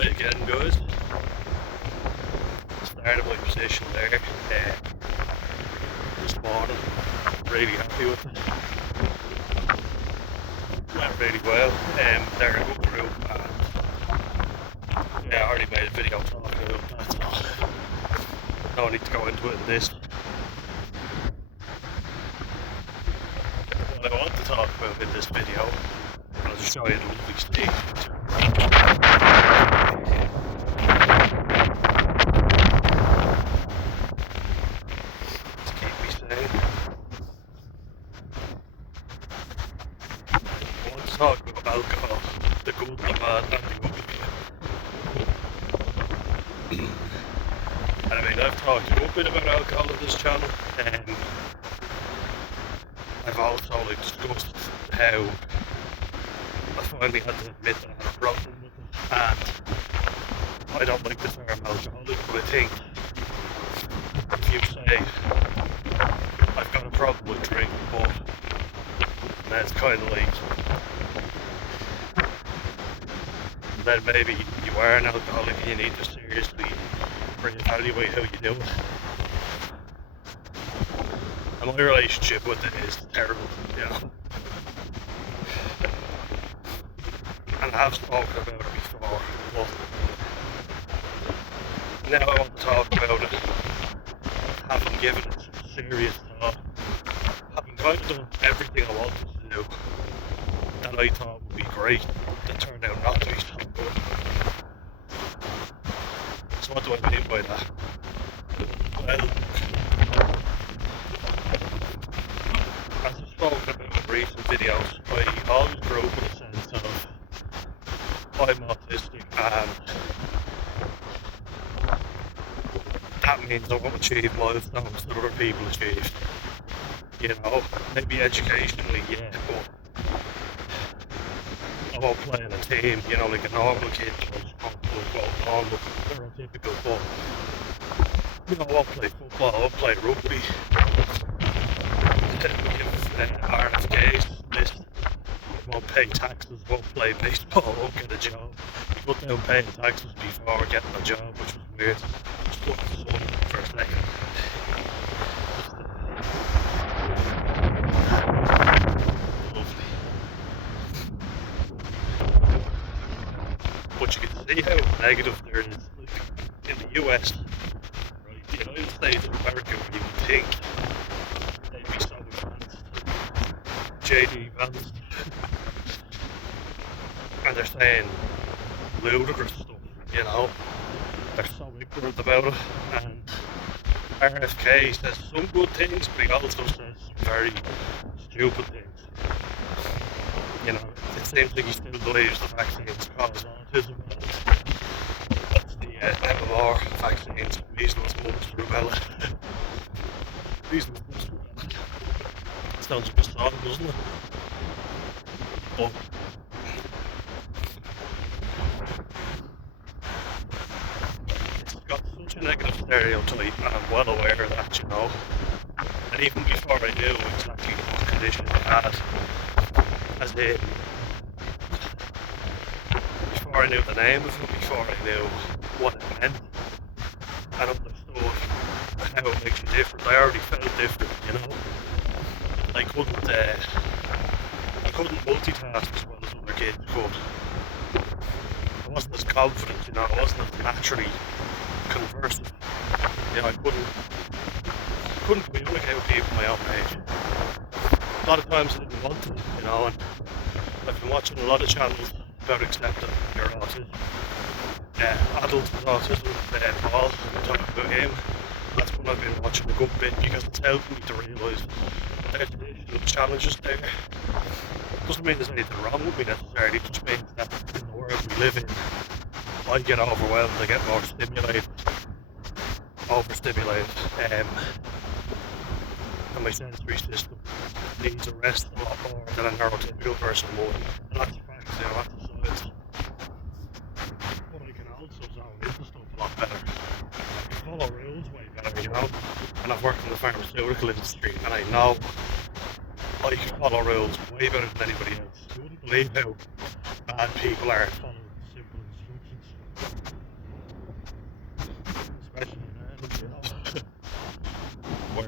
try again, guys. Started my position there this morning. Really happy with it. Went really well. They're a good group, and yeah, I already made a video talking about that, so no need to go into it in this. What I want to talk about in this video, I'll just show you the lovely stage. To keep me sane. I want to talk about alcohol, the good, the bad, and the ugly. And I mean, I've talked a good bit about alcohol on this channel, and I've also discussed how I finally had to admit that I had a problem with it, and I don't like the term alcoholic, but I think if you say I've got a problem with drink, but that's kind of like, then maybe you are an alcoholic and you need to seriously reevaluate how you do it. And my relationship with it is terrible, you know. And I have spoken about it before, but now I want to talk about it, having given it some serious thought, having kind of done everything I wanted to do that I thought would be great, that turned out not to be so good. So what do I mean by that? Well, as I've spoken about in recent videos, I always grew up with a sense of I'm autistic, and that means I won't achieve milestones that other people achieve. You know, maybe educationally, yeah, but I won't play in a team, you know, like a normal kid does, normal, stereotypical, but you know, I won't play football, I won't play rugby. RFKs list, won't pay taxes, won't play baseball, won't get a job. You put down paying taxes before getting a job, which was weird. Just looked at the sun for a second. Lovely. But you can see how negative there is. Like, in the US, right, the United States of America, where you would think they'd be so advanced. JD advanced. And they're saying ludicrous stuff, you know. They're so ignorant about it. And RFK says some good things, but he also says some very stupid things. You know, it seems like he still believes the vaccines cause autism. That's the MMR vaccines, measles, mumps, rubella. Measles, mumps, rubella. Sounds like a song, doesn't it? But it's got such a negative stereotype, and I'm well aware of that, you know. And even before I knew exactly what condition I had, as in, before I knew the name of it, before I knew what it meant, and understood how it makes you different, I already felt different, you know. I couldn't multitask as well as other kids could. I wasn't as confident, you know, I wasn't as naturally conversive. You know, I couldn't communicate with people my own age. A lot of times I didn't want to, you know, and I've been watching a lot of channels about accepting your autism. Adult with autism, Paul, talking about him. That's what I've been watching a good bit, because it's helped me to realise there's additional challenges there. Doesn't mean there's anything wrong with me necessarily, it just means that in the world we live in, I get overwhelmed, I get more stimulated, overstimulated, and my sensory system needs a rest a lot more than a neurotypical person would. And that's a fact, you know, that's a science. But I can also zone into stuff a lot better. I can follow rules way better, you know. And I've worked in the pharmaceutical industry, and I know I can follow rules way better than anybody else. You wouldn't believe how bad people are at following simple instructions.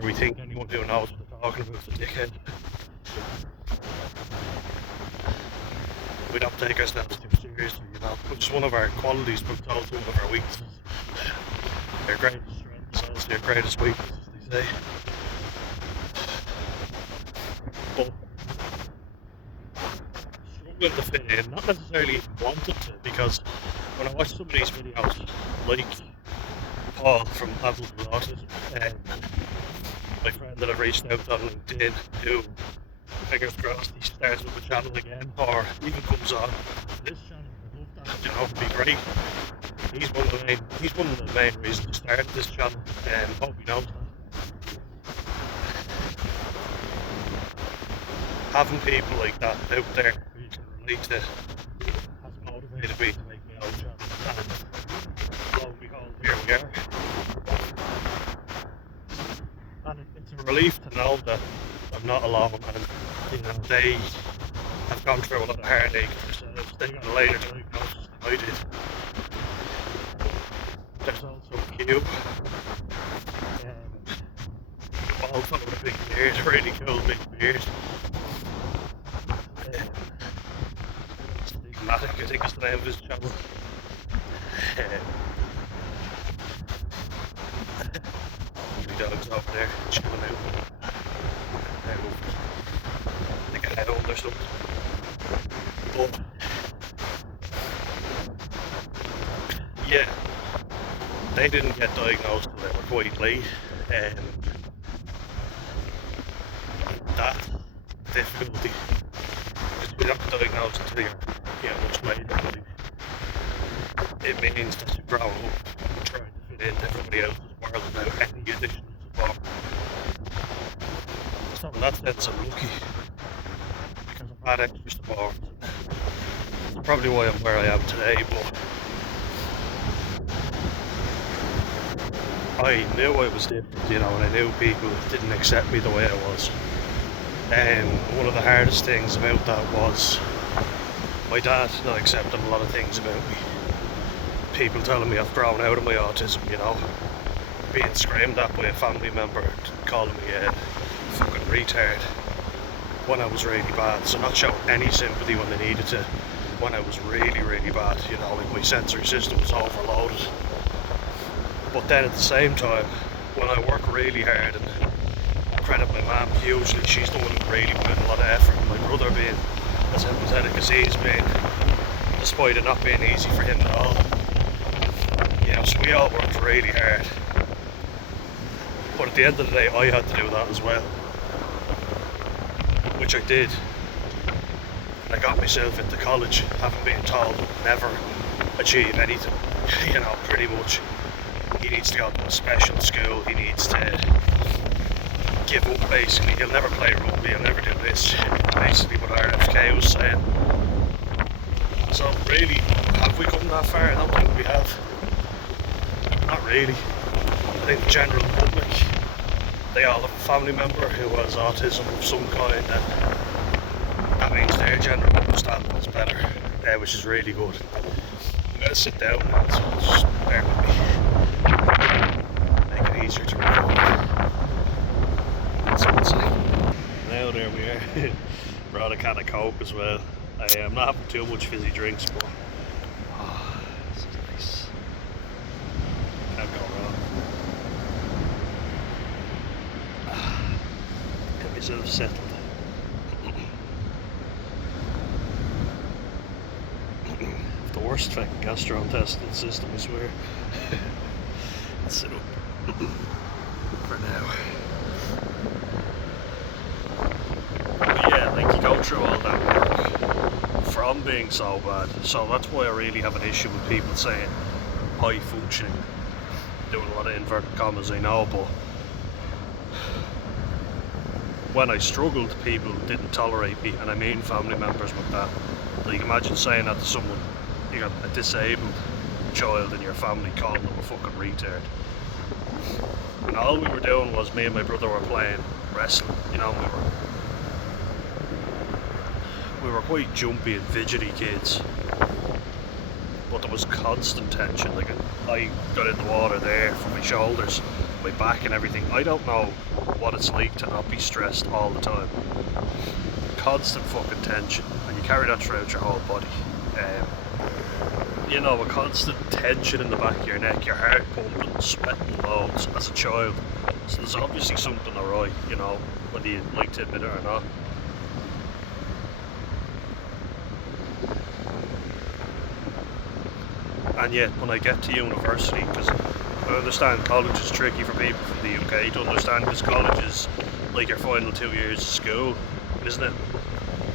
we think anyone who knows what they're talking about is a dickhead. We don't take ourselves too seriously, you know, which is one of our qualities, but it's also one of our weaknesses. Our greatest strength is also our greatest weakness, as they say. But struggling to fit in, not necessarily even wanted to, because when I watch some of these videos, like Paul from Adult with Autism, my friend that I've reached out to on LinkedIn, who, fingers crossed, he starts with the channel again, or even comes on this channel. I love that, you know, it'd be great. He's one of the main reasons I started this channel, and hope he knows that. Having people like that out there who you can relate to has motivated me to make my own channel, and lo and behold, here we are. And it's a relief to know that I'm not alone, and you know, they have gone through a lot of heartache themselves. They got a later diagnosis than I did. There's also Q, bald fellow with a big beard, a really cool big beard. Stigmatic, I think is the name of his channel. The dog's over there chilling out. Like a hound or something. But yeah, they didn't get diagnosed until they were quite late. That difficulty, because you don't get diagnosed until you're much later. It means that you're growing up trying to fit into everybody else's world without any additional support. So in that sense, I'm lucky because I've had extra support. It's probably why I'm where I am today, but I knew I was different, you know, and I knew people didn't accept me the way I was. And one of the hardest things about that was my dad not accepting a lot of things about me. People telling me I've grown out of my autism, you know, being screamed at by a family member, calling me a fucking retard when I was really bad, so not showing any sympathy when they needed to, when I was really, really bad, you know, like my sensory system was overloaded. But then at the same time, when I work really hard, and credit my mum hugely, she's the one who really put in a lot of effort, and my brother being as empathetic as he's been, despite it not being easy for him at all. You know, so we all worked really hard. But at the end of the day, I had to do that as well. Which I did. And I got myself into college, having been told never achieve anything. You know, pretty much. He needs to go to a special school, he needs to give up basically, he'll never play rugby, he'll never do this. Basically what RFK was saying. So really, have we come that far? I don't think we have. Not really. I think the general public, they all have a family member who has autism of some kind, and that means their general understanding is better, which is really good. I'm going to sit down now, so just bear with me. Make it easier to record. That's what it's like. Now there we are. Brought a can of Coke as well. I'm not having too much fizzy drinks, but this is nice. Can't go wrong. Get myself settled. The worst fucking gastrointestinal system, I swear. Let's sit up for now. But yeah, like you go through all that work from being so bad, so that's why I really have an issue with people saying high functioning, doing a lot of inverted commas, I know, but when I struggled, people didn't tolerate me, and I mean family members with that. Like imagine saying that to someone, you got a disabled child in your family, calling them a fucking retard. And all we were doing was, me and my brother were playing wrestling, you know, we were quite jumpy and fidgety kids, but there was constant tension. Like I got in the water there from my shoulders, my back and everything. I don't know what it's like to not be stressed all the time. Constant fucking tension, and you carry that throughout your whole body. You know, a constant tension in the back of your neck, your heart pumping, sweating loads as a child. So there's obviously something alright, you know, whether you like to admit it or not. And yet, when I get to university, because I understand college is tricky for people from the UK to understand, because college is like your final 2 years of school, isn't it?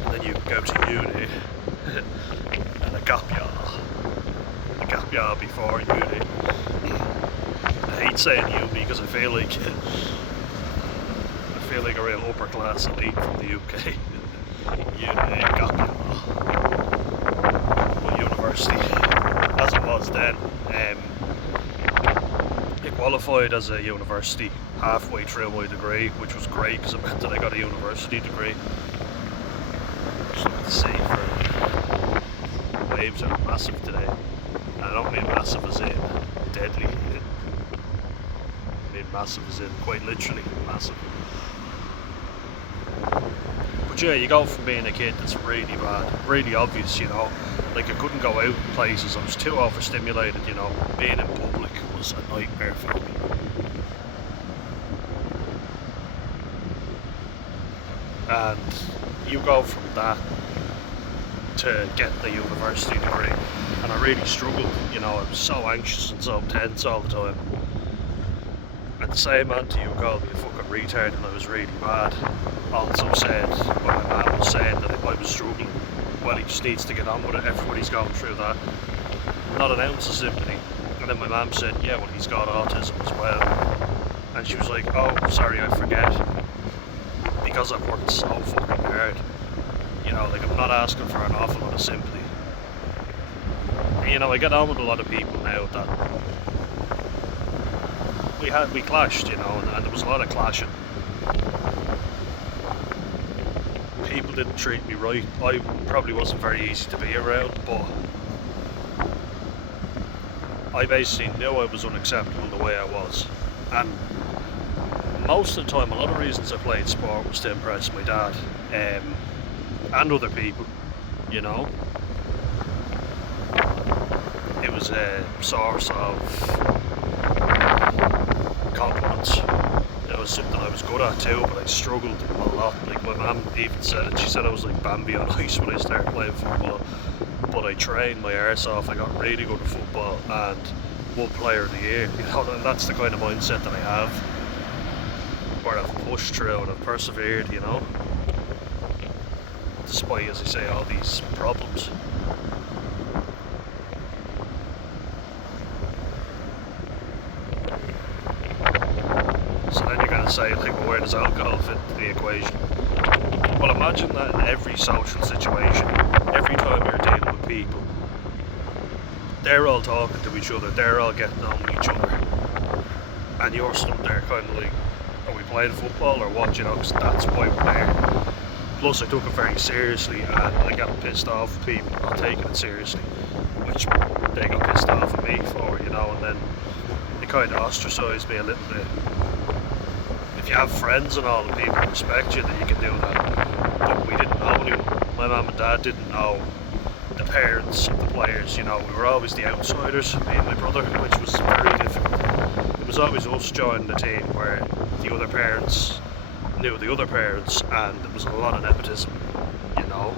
And then you go to uni, and a gap year before uni. I hate saying uni because I feel like a real upper class elite from the UK. Uni, gap year. But university, as it was then, I qualified as a university halfway through my degree, which was great because it meant that I got a university degree. Just looking to see for waves are massive today. And I don't mean massive as in deadly. I mean massive as in quite literally massive. But yeah, you go from being a kid that's really bad, really obvious, you know. Like I couldn't go out places, I was too overstimulated, you know. Being in public was a nightmare for me. And you go from that to get the university degree, and I really struggled, you know. I was so anxious and so tense all the time. And the same auntie who called me a fucking retard and I was really bad also said, well, my man was saying that if I was struggling, well, he just needs to get on with it, everybody's going through that. Not an ounce of sympathy. And then my mum said, yeah, well, he's got autism as well. And she was like, oh, sorry, I forget. Because I've worked so fucking hard. You know, like, I'm not asking for an awful lot of sympathy. And, you know, I get on with a lot of people now that we clashed, you know, and there was a lot of clashing. People didn't treat me right. I probably wasn't very easy to be around, but I basically knew I was unacceptable the way I was. And most of the time, a lot of reasons I played sport was to impress my dad and other people, you know. It was a source of confidence. It was something I was good at too, but I struggled a lot. Like my mum even said it, she said I was like Bambi on ice when I started playing football. But I trained my arse off, I got really good at football and won player of the year. You know, and that's the kind of mindset that I have. Where I've pushed through and I've persevered, you know. Despite, as I say, all these problems. So then you're going to say, like, well, where does alcohol fit into the equation? Well, imagine that in every social situation, every time you're dealing with people, they're all talking to each other, they're all getting on with each other, and you're stood there kind of like, are we playing football or what, you know, because that's why we're there. Plus I took it very seriously and I got pissed off with people not taking it seriously, which they got pissed off at me for, you know, and then it kind of ostracised me a little bit. If you have friends and all, and people respect you, then you can do that. But we didn't know anyone. My mum and dad didn't know the parents of the players, you know. We were always the outsiders, me and my brother, which was very difficult. It was always us joining the team where the other parents knew the other parents, and there was a lot of nepotism, you know.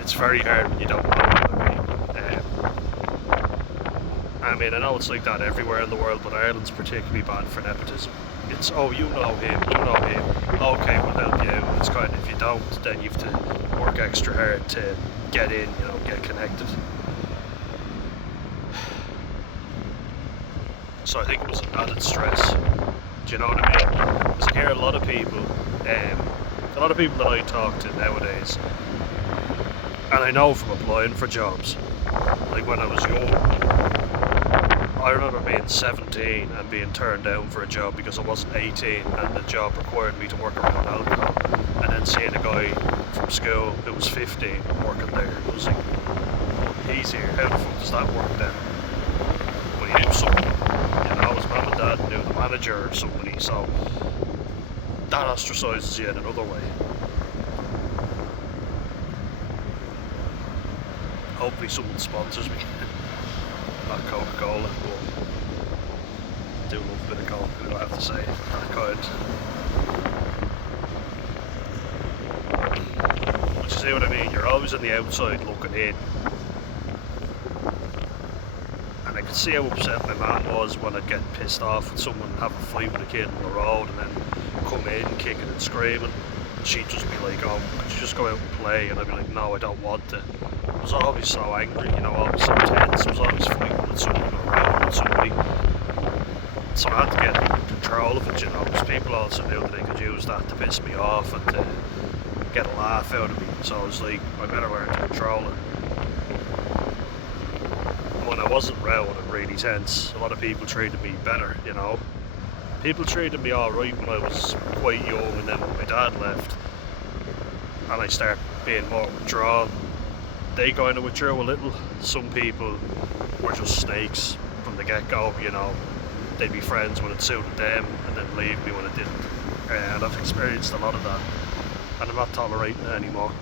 It's very hard when you don't know people. I mean, I know it's like that everywhere in the world, but Ireland's particularly bad for nepotism. It's, oh, you know him, okay, we'll help you out. It's kind of, if you don't, then you have to work extra hard to get in, you know, get connected. So I think it was an added stress. Do you know what I mean? Because I hear a lot of people that I talk to nowadays, and I know from applying for jobs, like when I was young, I remember being 17 and being turned down for a job because I wasn't 18 and the job required me to work around alcohol, and then seeing a guy from school who was 15 working there, it was like, oh, he's here, how the fuck does that work then? But he knew something, you know, his mum and dad knew, the manager or somebody, so that ostracises you in another way. Hopefully someone sponsors me. Not Coca-Cola, but I do love a bit of Coke, I have to say, that kind. But you see what I mean? You're always on the outside looking in. And I could see how upset my mum was when I'd get pissed off with someone having a fight with a kid on the road and then come in kicking and screaming. And she'd just be like, oh, could you just go out and play? And I'd be like, no, I don't want to. I was always so angry, you know, always so tense. I was always fighting with someone or around with somebody. So I had to get control of it, you know, because people also knew that they could use that to piss me off and to get a laugh out of me. So I was like, I better learn to control it. And when I wasn't round and really tense, a lot of people treated me better, you know. People treated me alright when I was quite young, and then when my dad left and I started being more withdrawn, they kind of withdrew a little. Some people were just snakes from the get-go, you know. They'd be friends when it suited them and then leave me when it didn't. And I've experienced a lot of that, and I'm not tolerating it anymore.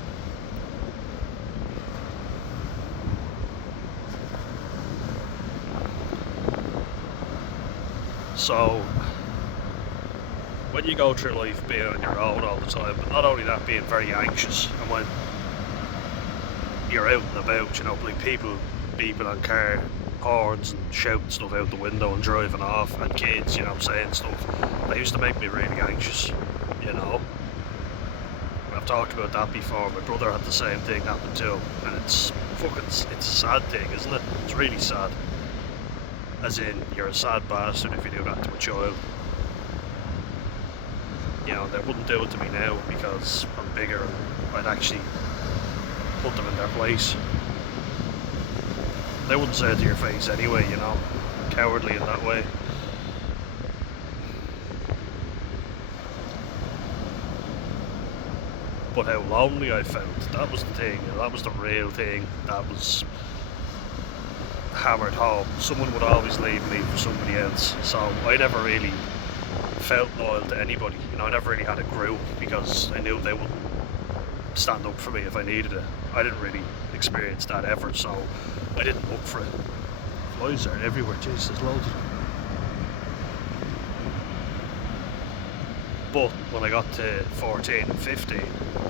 So when you go through life being on your own all the time, but not only that, being very anxious, and when you're out and about, you know, like people beeping on car horns and shouting stuff out the window and driving off, and kids, you know, saying stuff, that used to make me really anxious, you know. I've talked about that before. My brother had the same thing happen to him, and it's a sad thing, isn't it? It's really sad. As in, you're a sad bastard if you do that to a child. You know, they wouldn't do it to me now because I'm bigger and I'd actually put them in their place. They wouldn't say it to your face anyway, you know. Cowardly in that way. But how lonely I felt, that was the thing, that was the real thing that was hammered home. Someone would always leave me for somebody else, so I never really felt loyal to anybody. You know, I never really had a group because I knew they wouldn't stand up for me if I needed it. I didn't really experience that ever, so I didn't look for it. Flies are everywhere, jeez, there's loads of them. But when I got to 14 and 15,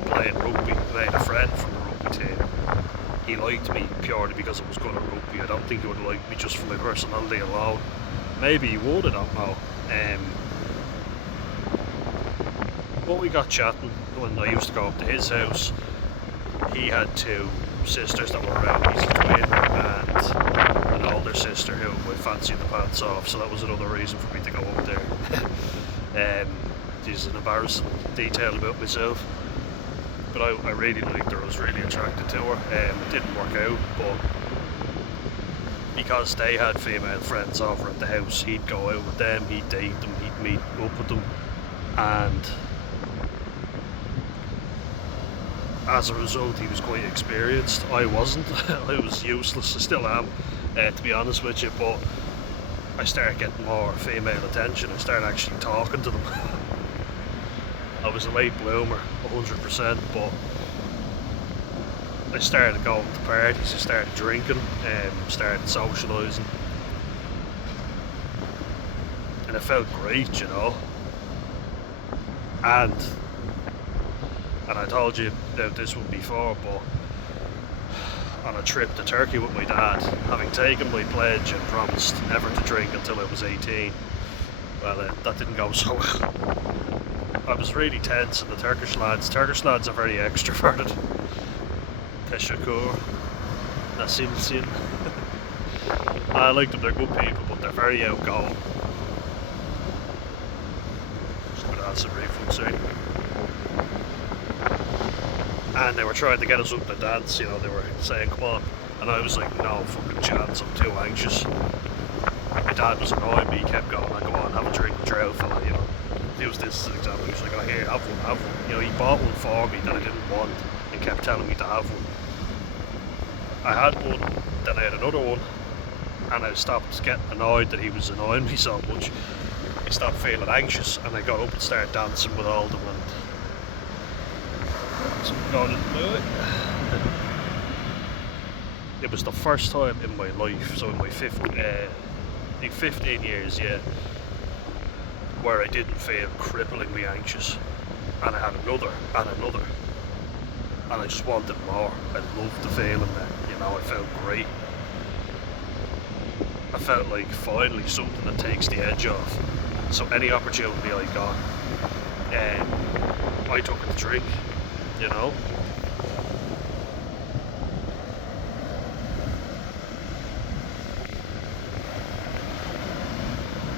playing rugby, I made a friend from the rugby team. He liked me purely because I was good at rugby. I don't think he would have liked me just for my personality alone. Maybe he would, I don't know. But we got chatting when I used to go up to his house. He had two sisters that were around. He's a twin, and an older sister who I fancied the pants off, so that was another reason for me to go up there. This is an embarrassing detail about myself, but I really liked her. I was really attracted to her. It didn't work out, but because they had female friends over at the house, he'd go out with them, he'd date them, he'd meet up with them, and as a result he was quite experienced. I wasn't. I was useless. I still am, to be honest with you, but I started getting more female attention. I started actually talking to them. I was a late bloomer, 100%, but I started going to parties, I started drinking, started socialising, and it felt great, you know. And I told you about this one before, but on a trip to Turkey with my dad, having taken my pledge and promised never to drink until I was 18, well, that didn't go so well. I was really tense, and the Turkish lads are very extroverted. Teşekkür. Nasilsin. I like them, they're good people, but they're very outgoing. Just gonna add some reflux here. And they were trying to get us up to dance, you know, they were saying, come on. And I was like, no fucking chance, I'm too anxious. My dad was annoying me, he kept going, like, go on, have a drink with your old fella, you know. Use this as an example. He was like, oh, here, have one. You know, he bought one for me that I didn't want and kept telling me to have one. I had one, then I had another one, and I stopped getting annoyed that he was annoying me so much. stopped feeling anxious, and I got up and started dancing with all of them, and so God didn't do it. It was the first time in my life, so in my 15 years, yeah, where I didn't feel cripplingly anxious, and I had another, and I just wanted more. I loved the feeling that, you know, I felt great. I felt like finally something that takes the edge off. So any opportunity I got, I took it to drink, you know.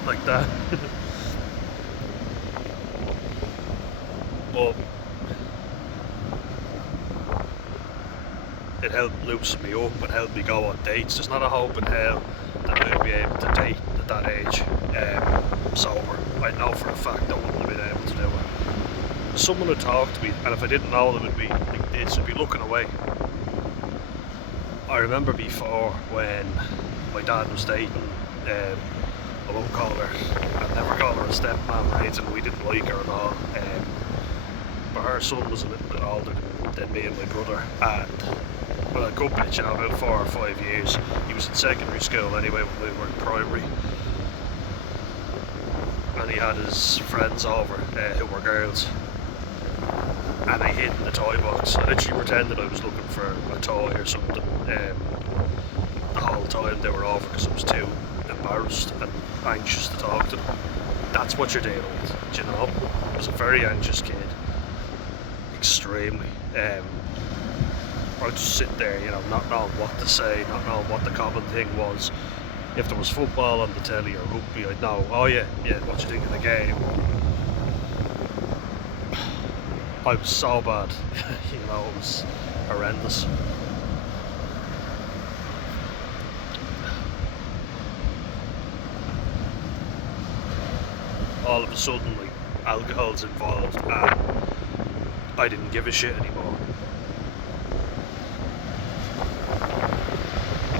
Like that. But it helped loosen me up and helped me go on dates. There's not a hope in hell that I'd be able to date at that age sober. I know for a fact I wouldn't have been able to do it. Someone would talk to me, and if I didn't know them, it'd be like this, I'd be looking away. I remember before when my dad was dating, I won't call her, I'd never call her a stepmom or anything, we didn't like her at all. But her son was a little bit older than me and my brother, and well, a good bit, you know, about 4 or 5 years. He was in secondary school anyway when we were in primary, and he had his friends over who were girls, and I hid in the toy box. I literally pretended I was looking for a toy or something the whole time they were over, because I was too embarrassed and anxious to talk to them. That's what you're dealing with, you know. I was a very anxious kid, extremely. I'd just sit there, you know, not knowing what to say, not knowing what the common thing was. If there was football on the telly or rugby, I'd know, oh yeah, what you think of the game? I was so bad, you know, it was horrendous. All of a sudden, like, alcohol's involved, and I didn't give a shit anymore.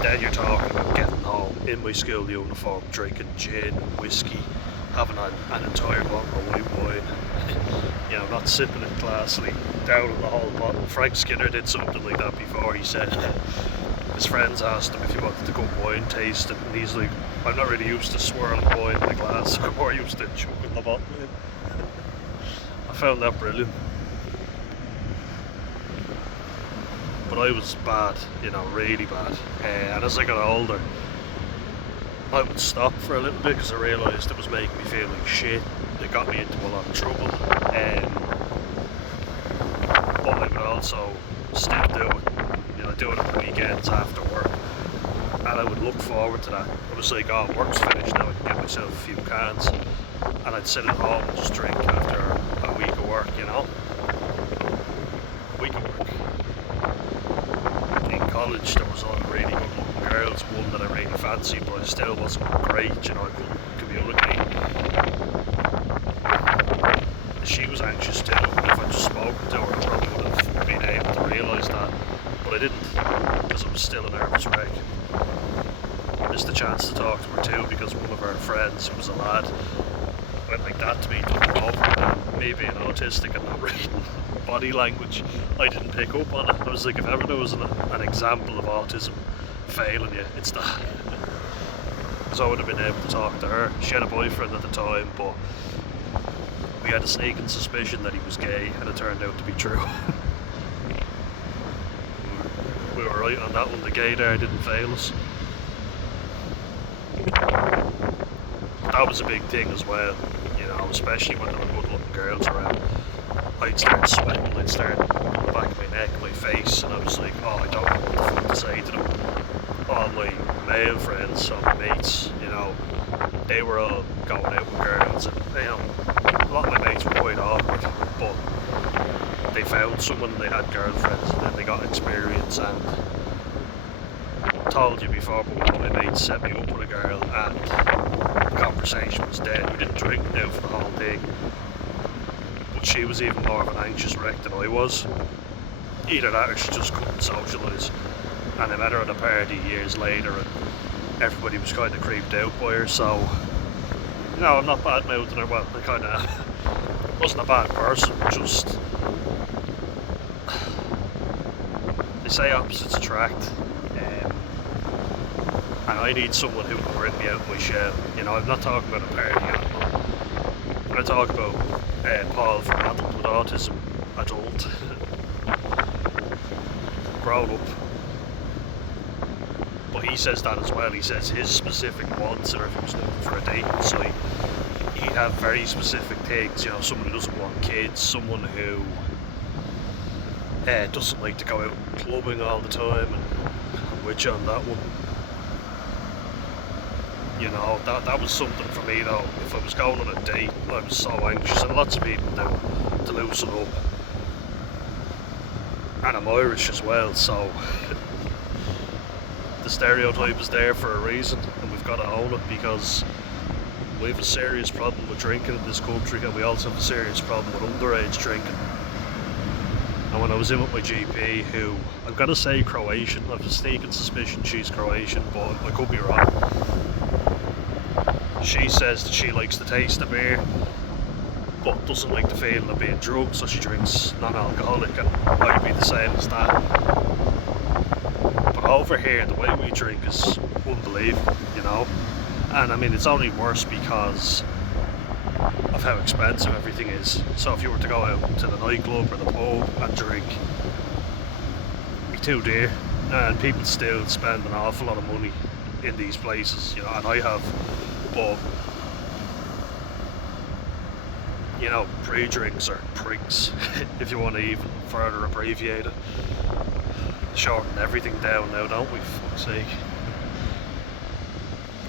Then you're talking about getting home in my school uniform, drinking gin and whiskey, having an entire bottle of white wine, you know, not sipping it classily, down in the whole bottle. Frank Skinner did something like that before. He said his friends asked him if he wanted to go wine tasting, and he's like, I'm not really used to swirling wine in a glass, I'm more used to chugging the bottle in. I found that brilliant. But I was bad, you know, really bad. And as I got older, I would stop for a little bit because I realised it was making me feel like shit. It got me into a lot of trouble. But I would also still do it, you know, do it on the weekends after work. And I would look forward to that. It was like, oh, work's finished now, I can get myself a few cans. And I'd sit at home and just drink after a week of work, you know. A week of work. In college, there was all really good looking girls, one that I really fancied, but I still wasn't great, you know, I couldn't communicate. She was anxious too. If I'd just spoken to her, I probably would have been able to realise that, but I didn't, because I was still a nervous wreck. Missed the chance to talk to her too, because one of her friends, who was a lad, went like that to me, took her over, and me being autistic and not reading body language, I didn't pick up on it. I was like, if ever there was an example of autism failing you, it's that. Because I would have been able to talk to her. She had a boyfriend at the time, but we had a sneaking suspicion that he was gay, and it turned out to be true. We were right on that one. The gay there didn't fail us. That was a big thing as well, you know, especially when there were good looking girls around. I'd start sweating, I'd start on the back of my neck, my face, and I was like, oh, I don't know what the fuck to say to them. All my male friends, all my mates, you know, they were all going out with girls, and, you know, a lot of my mates were quite awkward, but they found someone, they had girlfriends, and then they got experience, and told you before, but one of my mates set me up with a girl, and the conversation was dead. We didn't drink now for the whole thing, but she was even more of an anxious wreck than I was. Either that or she just couldn't socialise, and I met her at a party years later, and everybody was kind of creeped out by her, so You know, I'm not bad mouthing her, well, I kinda am. Wasn't a bad person, just they say opposites attract. And I need someone who can bring me out of my shell. You know, I'm not talking about a party animal. I talk about Paul from Adult with Autism, adult, grown up. But he says that as well. He says his specific wants, or if he was looking for a dating site, he'd have very specific things. You know, someone who doesn't want kids, someone who doesn't like to go out clubbing all the time, and I'm with you on that one. You know, that was something for me though. If I was going on a date, I was so anxious, and lots of people do, to loosen up. And I'm Irish as well, so the stereotype is there for a reason, and we've got to own it, because we have a serious problem with drinking in this country, and we also have a serious problem with underage drinking. And when I was in with my GP, who, I've got to say Croatian, I have a sneaking suspicion she's Croatian, but I could be wrong. She says that she likes the taste of beer, but doesn't like the feeling of being drunk, so she drinks non-alcoholic, and I'd be the same as that. But over here, the way we drink is unbelievable, you know? And I mean, it's only worse because of how expensive everything is. So if you were to go out to the nightclub or the pub and drink, it'd be too dear, and people still spend an awful lot of money in these places, you know, and I have. But, you know, pre-drinks or prinks, if you want to even further abbreviate it. Shorten everything down now, don't we, for fuck's sake.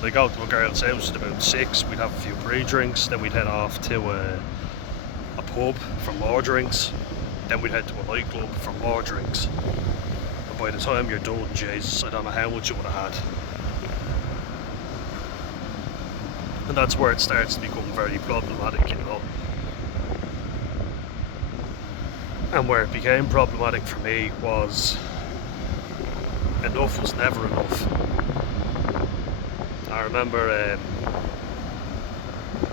They go to a girl's house at about 6, we'd have a few pre-drinks, then we'd head off to a pub for more drinks, then we'd head to a nightclub for more drinks. And by the time you're done, Jesus, I don't know how much you would have had. And that's where it starts to become very problematic, you know. And where it became problematic for me was enough was never enough. I remember a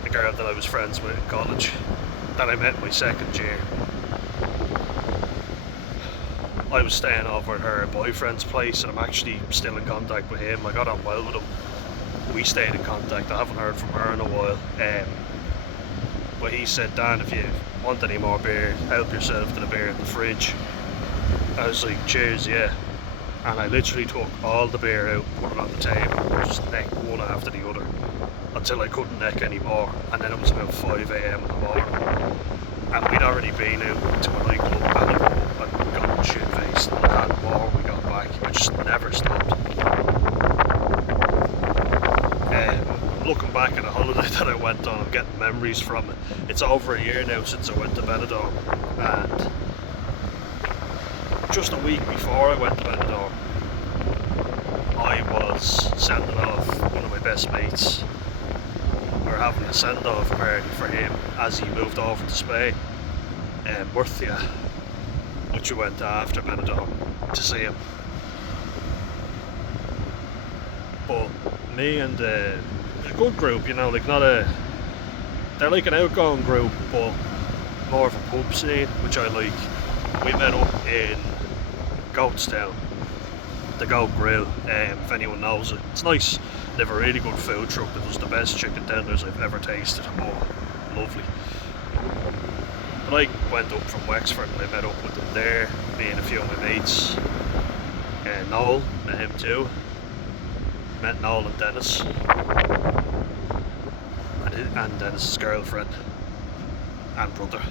girl that I was friends with in college that I met my second year. I was staying over at her boyfriend's place, and I'm actually still in contact with him. I got on well with him. We stayed in contact. I haven't heard from her in a while. But he said, Dan, if you want any more beer, help yourself to the beer in the fridge. I was like, cheers, yeah. And I literally took all the beer out, put it on the table, and just necked one after the other until I couldn't neck anymore. And then it was about 5 AM in the morning. And we'd already been out to a nightclub and a pub and got shit faced, and I had more when we got back. I just never stopped. Looking back at a holiday that I went on, I'm getting memories from it. It's over a year now since I went to Benidorm, and just a week before I went to Benidorm, I was sending off one of my best mates. We were having a send-off party for him as he moved over to Spain, Murcia, which we went to after Benidorm to see him. But me and a good group, you know, like they're like an outgoing group, but more of a pub scene, which I like. We met up in Goatstown, the Goat Grill, if anyone knows it. It's nice. They have a really good food truck that does the best chicken tenders I've ever tasted. Oh, lovely. But I went up from Wexford and I met up with them there, me and a few of my mates. Noel, met him too. Met Noel and Dennis. And Dennis's girlfriend and brother.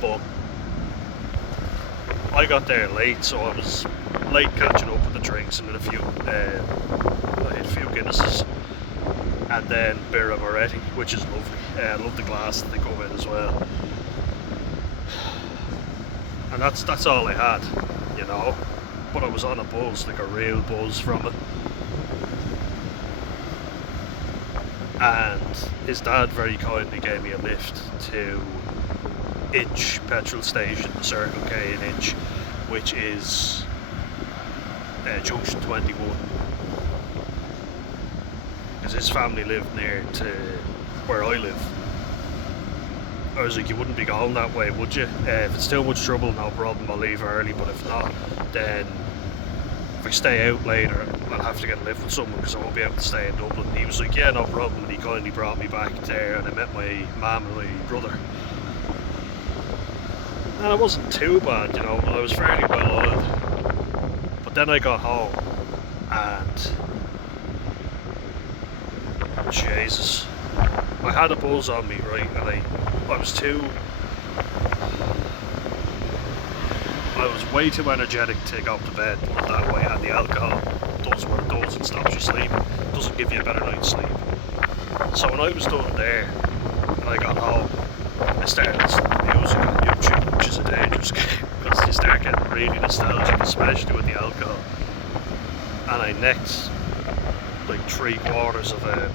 But I got there late, so I was late catching up with the drinks, and then I had a few Guinnesses, and then Birra Moretti, which is lovely. I love the glass that they come in as well. And that's all I had, you know. But I was on a buzz, like a real buzz from it. And his dad very kindly gave me a lift to Inch petrol station, the Circle K in Inch, which is junction 21. because his family lived near to where I live. I was like, you wouldn't be going that way, would you? If it's too much trouble, no problem, I'll leave early, but if not, then if I stay out later, I'll have to get a lift with someone because I won't be able to stay in Dublin. He was like, yeah, no problem, and he kindly brought me back there, and I met my mum and my brother. And it wasn't too bad, you know, I was fairly well oiled. But then I got home, and Jesus, I had a buzz on me, right, and I was way too energetic to take off to bed, put it that way, and the alcohol does what it does, it stops you sleeping, it doesn't give you a better night's sleep. So when I was done there, and I got home, I started listening to music on YouTube, which is a dangerous game, because you start getting really nostalgic, especially with the alcohol. And I necked like 3/4 of a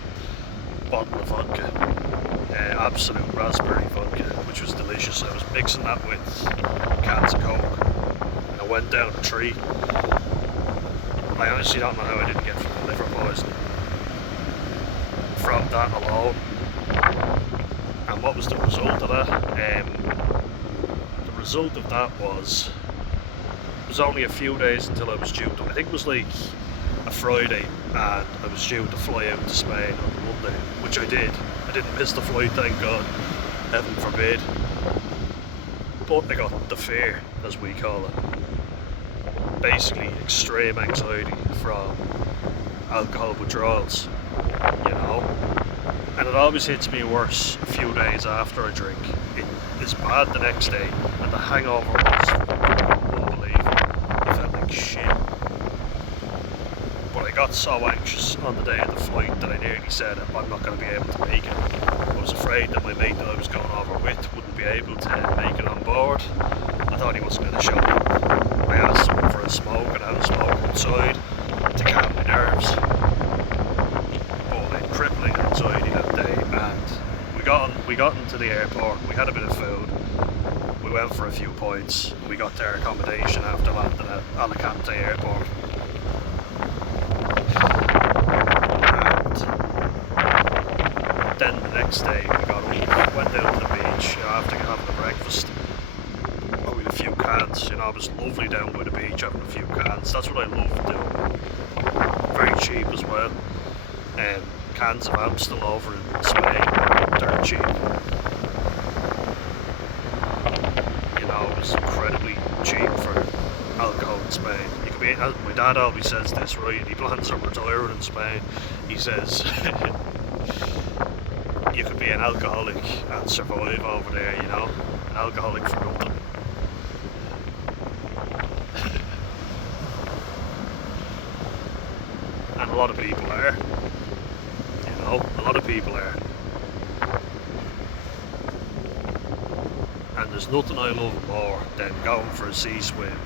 bottle of vodka, absolute raspberry vodka, which was delicious. I was mixing that with cans of Coke, and I went down a tree. I honestly don't know how I didn't get liver poisoning from that alone. And what was the result of that? The result of that was, it was only a few days until I was due to, I think it was like a Friday, and I was due to fly out to Spain on Monday, which I did. I didn't miss the flight, thank God, heaven forbid. But I got the fear, as we call it. Basically extreme anxiety from alcohol withdrawals, you know. And it always hits me worse a few days after I drink. It is bad the next day, and the hangover was unbelievable. I felt like shit. But I got so anxious on the day of the flight that I nearly said I'm not going to be able to make it. I was afraid that my mate that I was going over with wouldn't be able to make it on board. I thought he wasn't going to show up. I asked him for a smoke, and I had a smoke outside to calm my nerves. But I had crippling anxiety that day, and we got into the airport, we had a bit of food, we went for a few pints, and we got to our accommodation after landing at Alicante airport. And then the next day we got up, went down to the beach, after having a breakfast. With a few cans, you know, it was lovely down by the beach having a few cans. That's what I love doing. Very cheap as well. Cans of Amstel over in Spain, they're cheap. You know, it was incredibly cheap for alcohol in Spain. You could be, as my dad always says this, right? He plans on retiring in Spain. He says you could be an alcoholic and survive over there, you know, an alcoholic for nothing. And a lot of people are, you know, a lot of people are. And there's nothing I love more than going for a sea swim,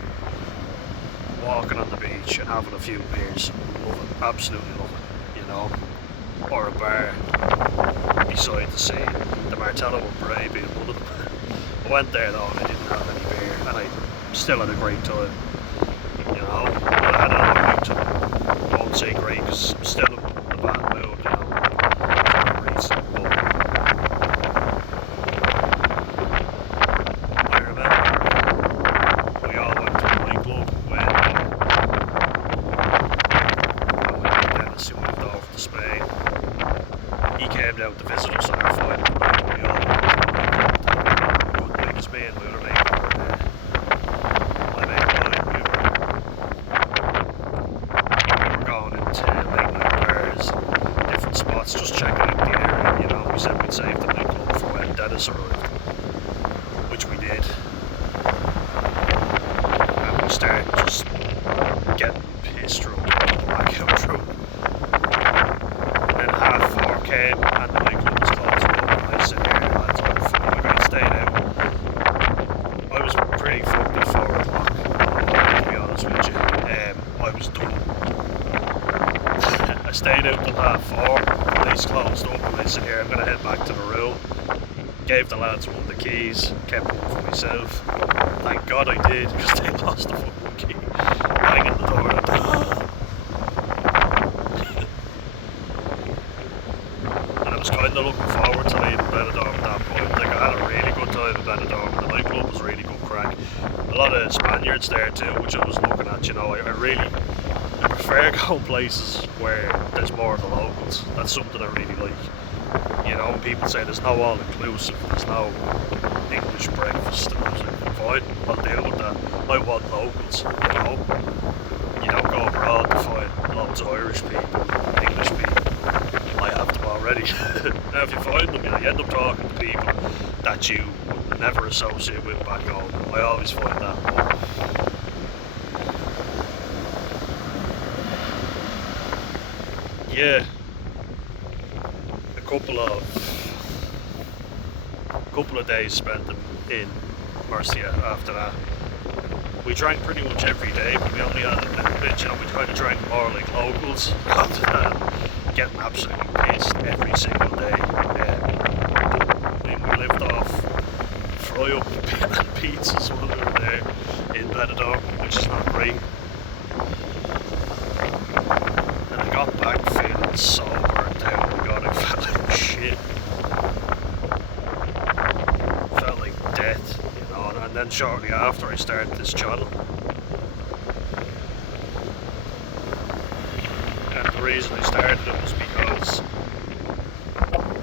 walking on the beach and having a few beers. Love it, absolutely love it, you know. Or a bar beside the sea, the Martello and Bray being one of them. I went there though and I didn't have any beer, and I still had a great time, you know. I had a great time. I won't say great because I'm still in a bad mood, you know, for no reason, but I remember we all went to a nightclub when Dennis, who moved over to Spain, he came down to visit us on our flight. We all went to a nightclub. Good thing is me and my other mate were my mate and I, we were going into late night bars, different spots, just checking out the area, you know. We said we'd save the nightclub for when Dennis arrived, which we did. And we started just getting pissed drunk, blackout drunk. And then 4:30 came and the nightclub was closed, and I said, here lads, we're going to stay now. I was pretty fucked at 4 o'clock, to be honest with you. I was done. I stayed out till 4:30, the place closed up, and I said, here, I'm going to head back to the room. Gave the lads one of the keys, kept one for myself. Thank God I did, because they lost the fucking key. Banging the door. kind of looking forward to leaving Benidorm at that point. Like, I had a really good time in Benidorm. The nightclub was really good crack. A lot of Spaniards there too, which I was looking at. You know, I prefer going places where there's more of the locals. That's something I really like. You know, people say there's no all-inclusive, there's no English breakfast. And I was like, fine, I'll deal with that. I want locals, you know. You don't go abroad to find loads of Irish people, English people. I have them already. Now if you find them, you end up talking to people that you would never associate with back home. I always find that. Yeah, a couple of days spent in Murcia after that. We drank pretty much every day, but we only had a little bit, you know, we kind of drank more like locals rather than getting absolutely pissed every single day. I mean, we lived off fry-up and pizzas while we were there in Benidorm, which is not great. And I got back feeling so burnt out. Oh God, I felt like shit. Felt like death, you know. And then shortly after, I started this channel. And the reason I started it was because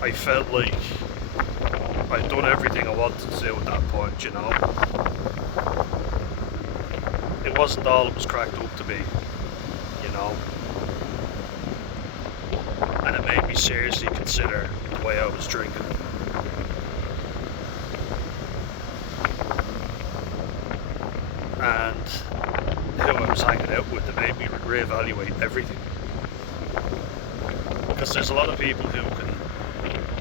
I felt like I'd done everything I wanted to do at that point, you know. It wasn't all it was cracked up to be, you know. And it made me seriously consider the way I was drinking. And who I was hanging out with. It made me reevaluate everything. Because there's a lot of people who can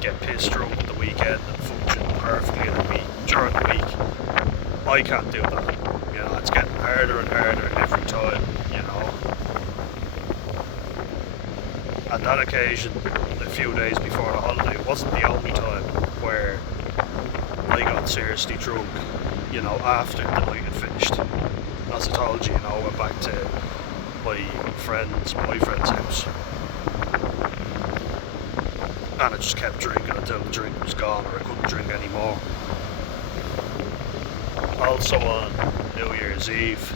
get pissed drunk at the weekend and function perfectly during the week. I can't do that. You know, it's getting harder and harder every time, you know. At that occasion, a few days before the holiday, it wasn't the only time where I got seriously drunk, you know, after the night had finished. As I told you, you know, I went back to my friend's boyfriend's house. And I just kept drinking until the drink was gone or I couldn't drink anymore. Also on New Year's Eve,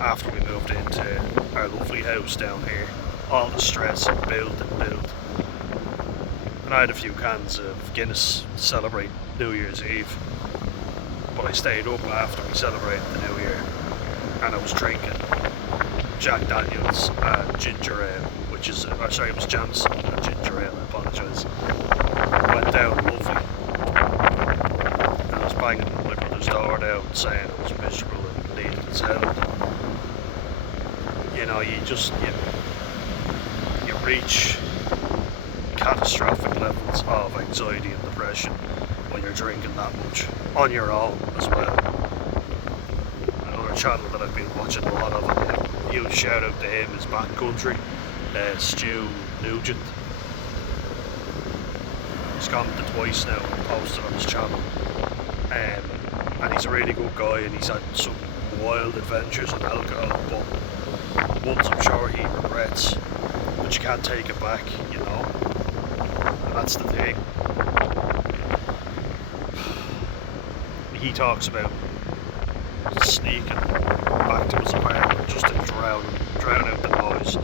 after we moved into our lovely house down here, all the stress had built and built. And I had a few cans of Guinness to celebrate New Year's Eve. But I stayed up after we celebrated the New Year and I was drinking Jack Daniels and ginger ale, which is, it was Jameson and ginger ale, I apologise. Went down lovely. And I was banging my brother's door down saying it was miserable and needed its help. You know, you reach catastrophic levels of anxiety and depression when you're drinking that much, on your own as well. Another channel that I've been watching a lot of, and a huge shout out to him, is Backcountry, Stu Nugent. He's commented twice now and posted on his channel. And he's a really good guy and he's had some wild adventures with alcohol, but ones I'm sure he regrets, but you can't take it back, you know. And that's the thing. He talks about sneaking back to his apartment just to drown out the noise,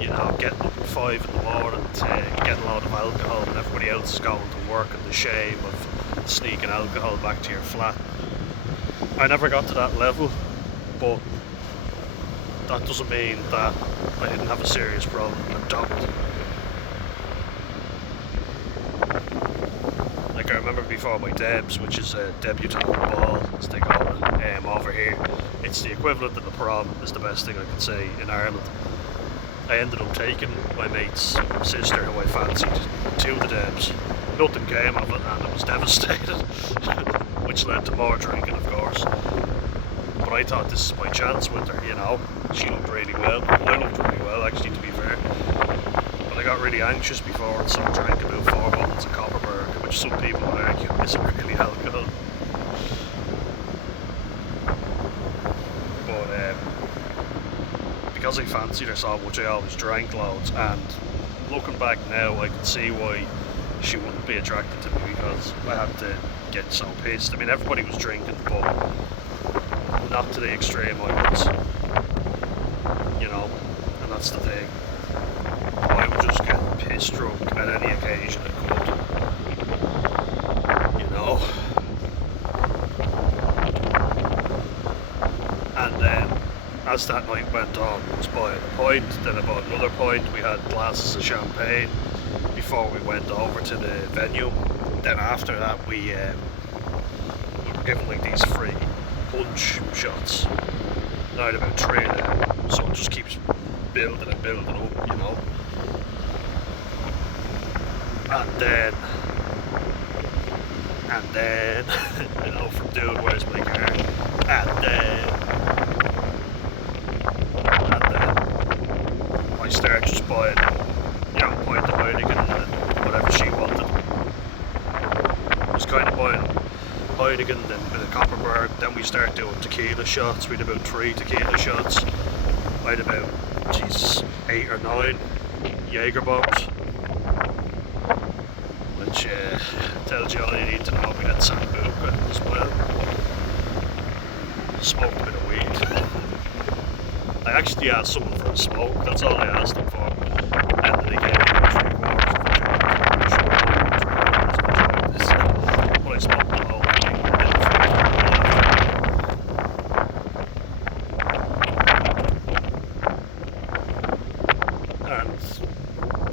you know, getting up at 5 in the morning to get a load of alcohol and everybody else is going to work, and the shame of sneaking alcohol back to your flat. I never got to that level, but that doesn't mean that I didn't have a serious problem. I don't. Like, I remember before my debs, which is a debutante ball, as they call it, over here. It's the equivalent of the prom, is the best thing I can say, in Ireland. I ended up taking my mate's sister, who I fancied, to the debs. Nothing came of it, and I was devastated, which led to more drinking, of course. But I thought this is my chance with her, you know. She looked really well. I looked really well, actually, to be fair. But I got really anxious before, and so I drank about 4 bottles of Copperberg, which some people would argue isn't really alcohol. But because I fancied her so much, I always drank loads, and looking back now, I can see why she wouldn't be attracted to me because I had to get so pissed. I mean, everybody was drinking, but not to the extreme I was, you know, and that's the thing. I would just get pissed drunk at any occasion I could, you know. And then, as that night went on, I was buying a pint, then I bought another pint. We had glasses of champagne before we went over to the venue. Then after that, we were given like these free punch shots. Now I had about 3 of them, so it just keeps building and building up, you know. And then, you know, from doing where's my car, and then I started just buying, you know, a pint of Heineken and whatever she wanted. I was kind of buying Heineken, then a bit of Copperberg, then we started doing tequila shots. We had about 3 tequila shots. I had about, 8 or 9 Jaeger bombs, which tells you all you need to know. We had Sambuca as well. Smoked a bit of weed. I actually asked someone for a smoke, that's all I asked them for. And then they gave me 3 quarters of a joint. I'm sure I enjoyed this. But I smoked the whole thing. And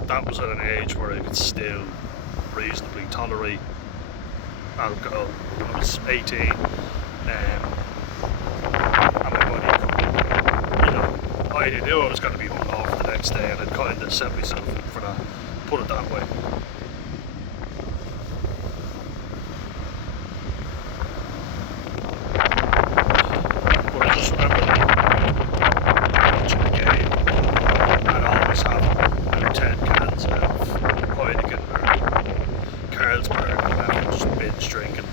that was at an age where I could still reasonably tolerate alcohol. I was 18. I knew I was going to be hungover the next day, and I'd kind of set myself up for that, put it that way. But I just remember watching the game, and always having about 10 cans of Heineken or Carlsberg or whatever, just binge drinking.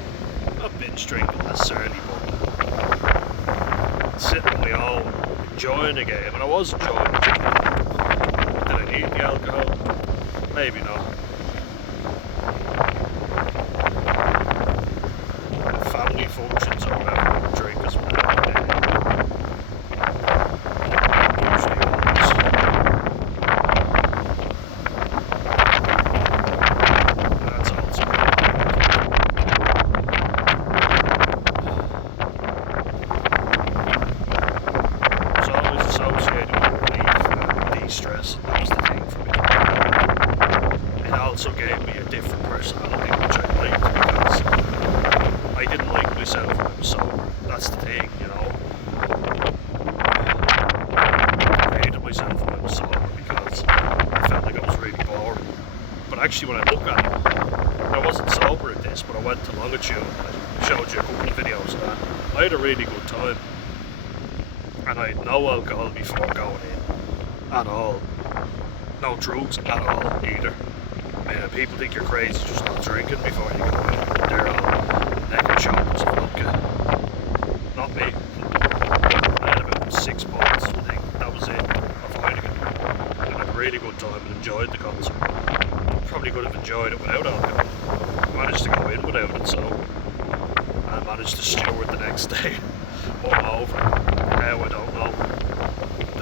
Not binge drinking necessarily, but sitting on my own, enjoying the game, and I was enjoying the game. Did I need the alcohol? Maybe not. Family functions or whatever, I would drink as well. Usually always. That's also associated with relief and de-stress, and that was the thing for me. It also gave me a different personality, which I liked, because I didn't like myself when I was sober. That's the thing, you know. I hated myself when I was sober because I felt like I was really boring. But actually, when I look at it, I wasn't sober at this, but I went to Longitude, and I showed you a couple of videos of that. I had a really good time. And I had no alcohol before going in, at all. No drugs at all, either. I mean, people think you're crazy just not drinking before you go in. They're all neck and shoulders of vodka. Not me. I had about 6 pints, I think. That was it, of Heineken. And I had a really good time and enjoyed the concert. Probably could have enjoyed it without alcohol. I managed to go in without it, so I managed to steward the next day. Over. How, I don't know.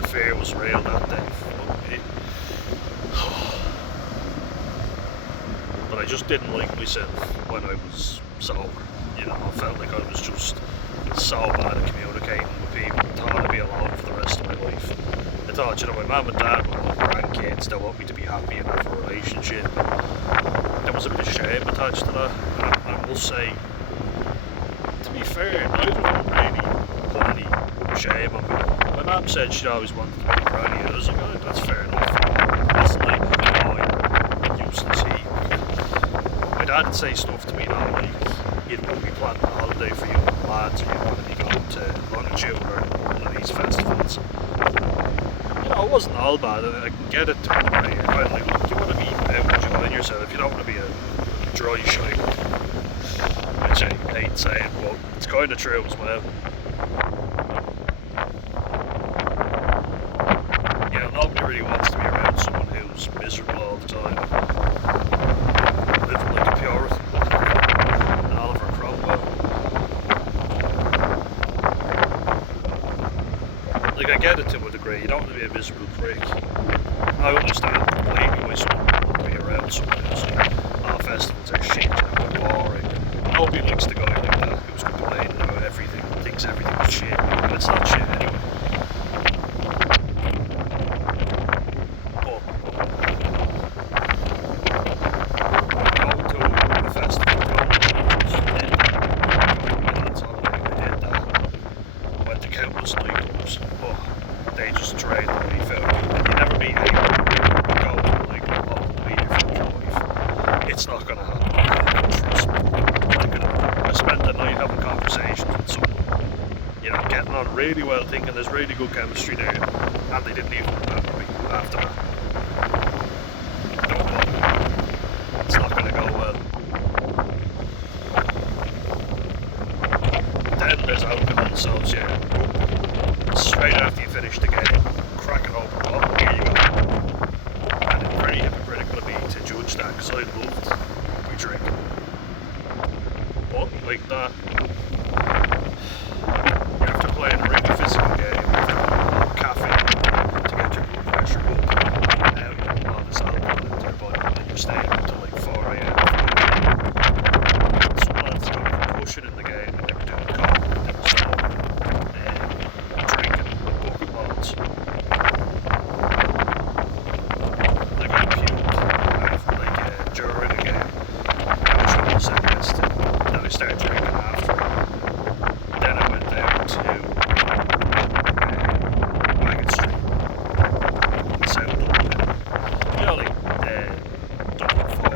The fear was real that day. But I just didn't like myself when I was sober. You know, I felt like I was just so bad at communicating with people. I thought I'd be alone for the rest of my life. I thought, you know, my mum and dad were my grandkids, they want me to be happy and have a relationship. There was a bit of shame attached to that. And I must say, to be fair, neither of them really put any shame on me. My mum said she'd always wanted to be a granny, and I was like, oh, that's fair enough. It wasn't like, oh, you're useless. My dad would say stuff to me that like, you'd want to be planning a holiday for you and the lads, or you'd want to be going to Longitude or one of these festivals. You know, it wasn't all bad, and I can get it to a degree. I felt like, look, you want to be out enjoying yourself, you don't want to be a dry shite. Which I hate saying, but it's kind of true as well. You know, nobody really wants to be around someone who's miserable all the time. miserable prick. I understand completely why someone would be around someone who's like, oh, festivals are shit, they're boring. Nobody likes the guy like that who's complaining about everything, thinks everything is shit, and it's not shit anyway. But going to a festival, that's holiday, I did that. Went to countless nightclubs, but they just drained the life out of me. And you never meet anyone who go to a nightclub and will meet your future wife. It's not gonna happen. Trust me. I spent the night having conversations with someone, you know, getting on really well, thinking there's really good chemistry there, and they didn't even remember me after that. Don't bother. It's not gonna go well. Then there's alcohol associated. Straight after you finish the game, crack it open, oh, here you go. And it's very hypocritical of me to judge that, because I loved my drink. But like that, you have to play in a really physical game, you have to put a lot of caffeine to get your blood pressure up. Now you have all this alcohol into your body, and you're staying until like 4 AM. Some lads got concussion in the game, and they were doing coke, they were smoking, drinking bucket loads. They got puked during a game, which I was against. Then I started drinking after. Then I went down to Wagon Street, South Dublin. You know, like Dublin 4,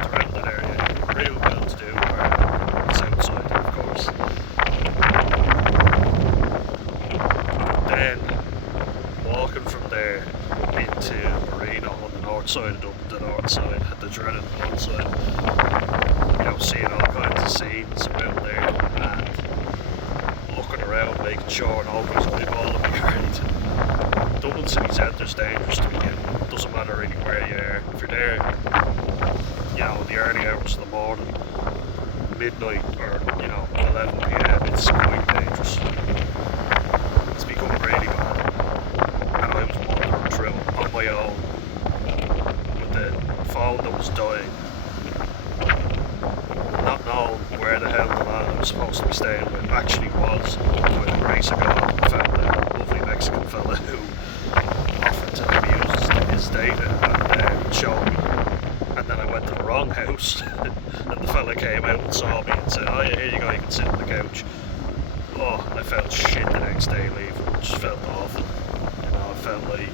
around that area, real well to do, or south side, of course. Then walking from there into Marina on the north side of Dublin, the north side, at the dreaded north side. You know, seeing all kinds of scenes around there and looking around, making sure nobody's eyeballing me or anything. Dublin city centre's dangerous to begin with. It doesn't matter really where you are. If you're there, you know, in the early hours of the morning, midnight, or, you know, 11 PM, it's quite dangerous. It's become really bad. And I was wandering through on my own with the phone that was dying, not knowing where the hell the man I was supposed to be staying with actually was. By the grace of God, I found a lovely Mexican fella who offered to let me use his data and showed me. And then I went to the wrong house, and the fella came out and saw me and said, oh yeah, here you go, you can sit on the couch. Oh, I felt shit the next day leaving, it just felt awful. You know, I felt like,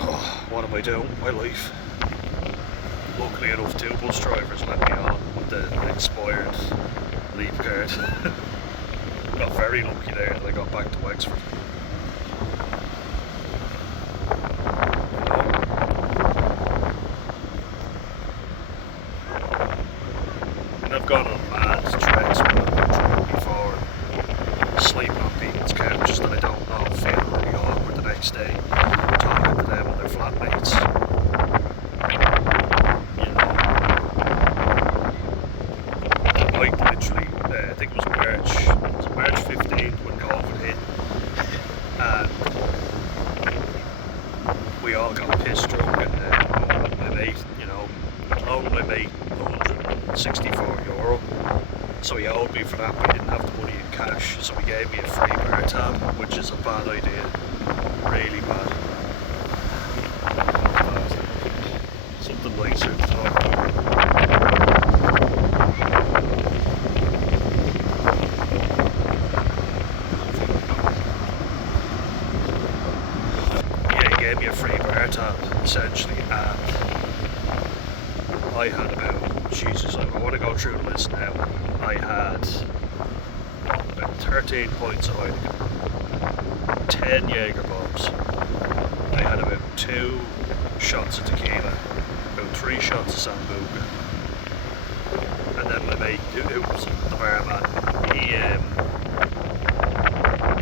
oh, what am I doing with my life? Luckily enough, 2 bus drivers let me on with the expired leave card. Got very lucky there that I got back to Wexford. And I've gone on mad treks when I've been drunk before, sleeping on people's couches that I don't know, feeling really awkward the next day, talking to them and their flatmates. Like literally, I think it was March 15th when COVID hit, and we all got pissed drunk, and my mate, you know, I loaned my mate €164, so he owed me for that, but he didn't have the money in cash, so he gave me a free bar tab, which is a bad idea, really bad. Something nicer to talk about. Gave me a free bar tab, essentially, and I had about, Jesus, I want to go through the list now. I had about 13 pints of Heineken, 10 Jaeger bombs, I had about 2 shots of tequila, about 3 shots of Sambuca, and then my mate, who was the barman, he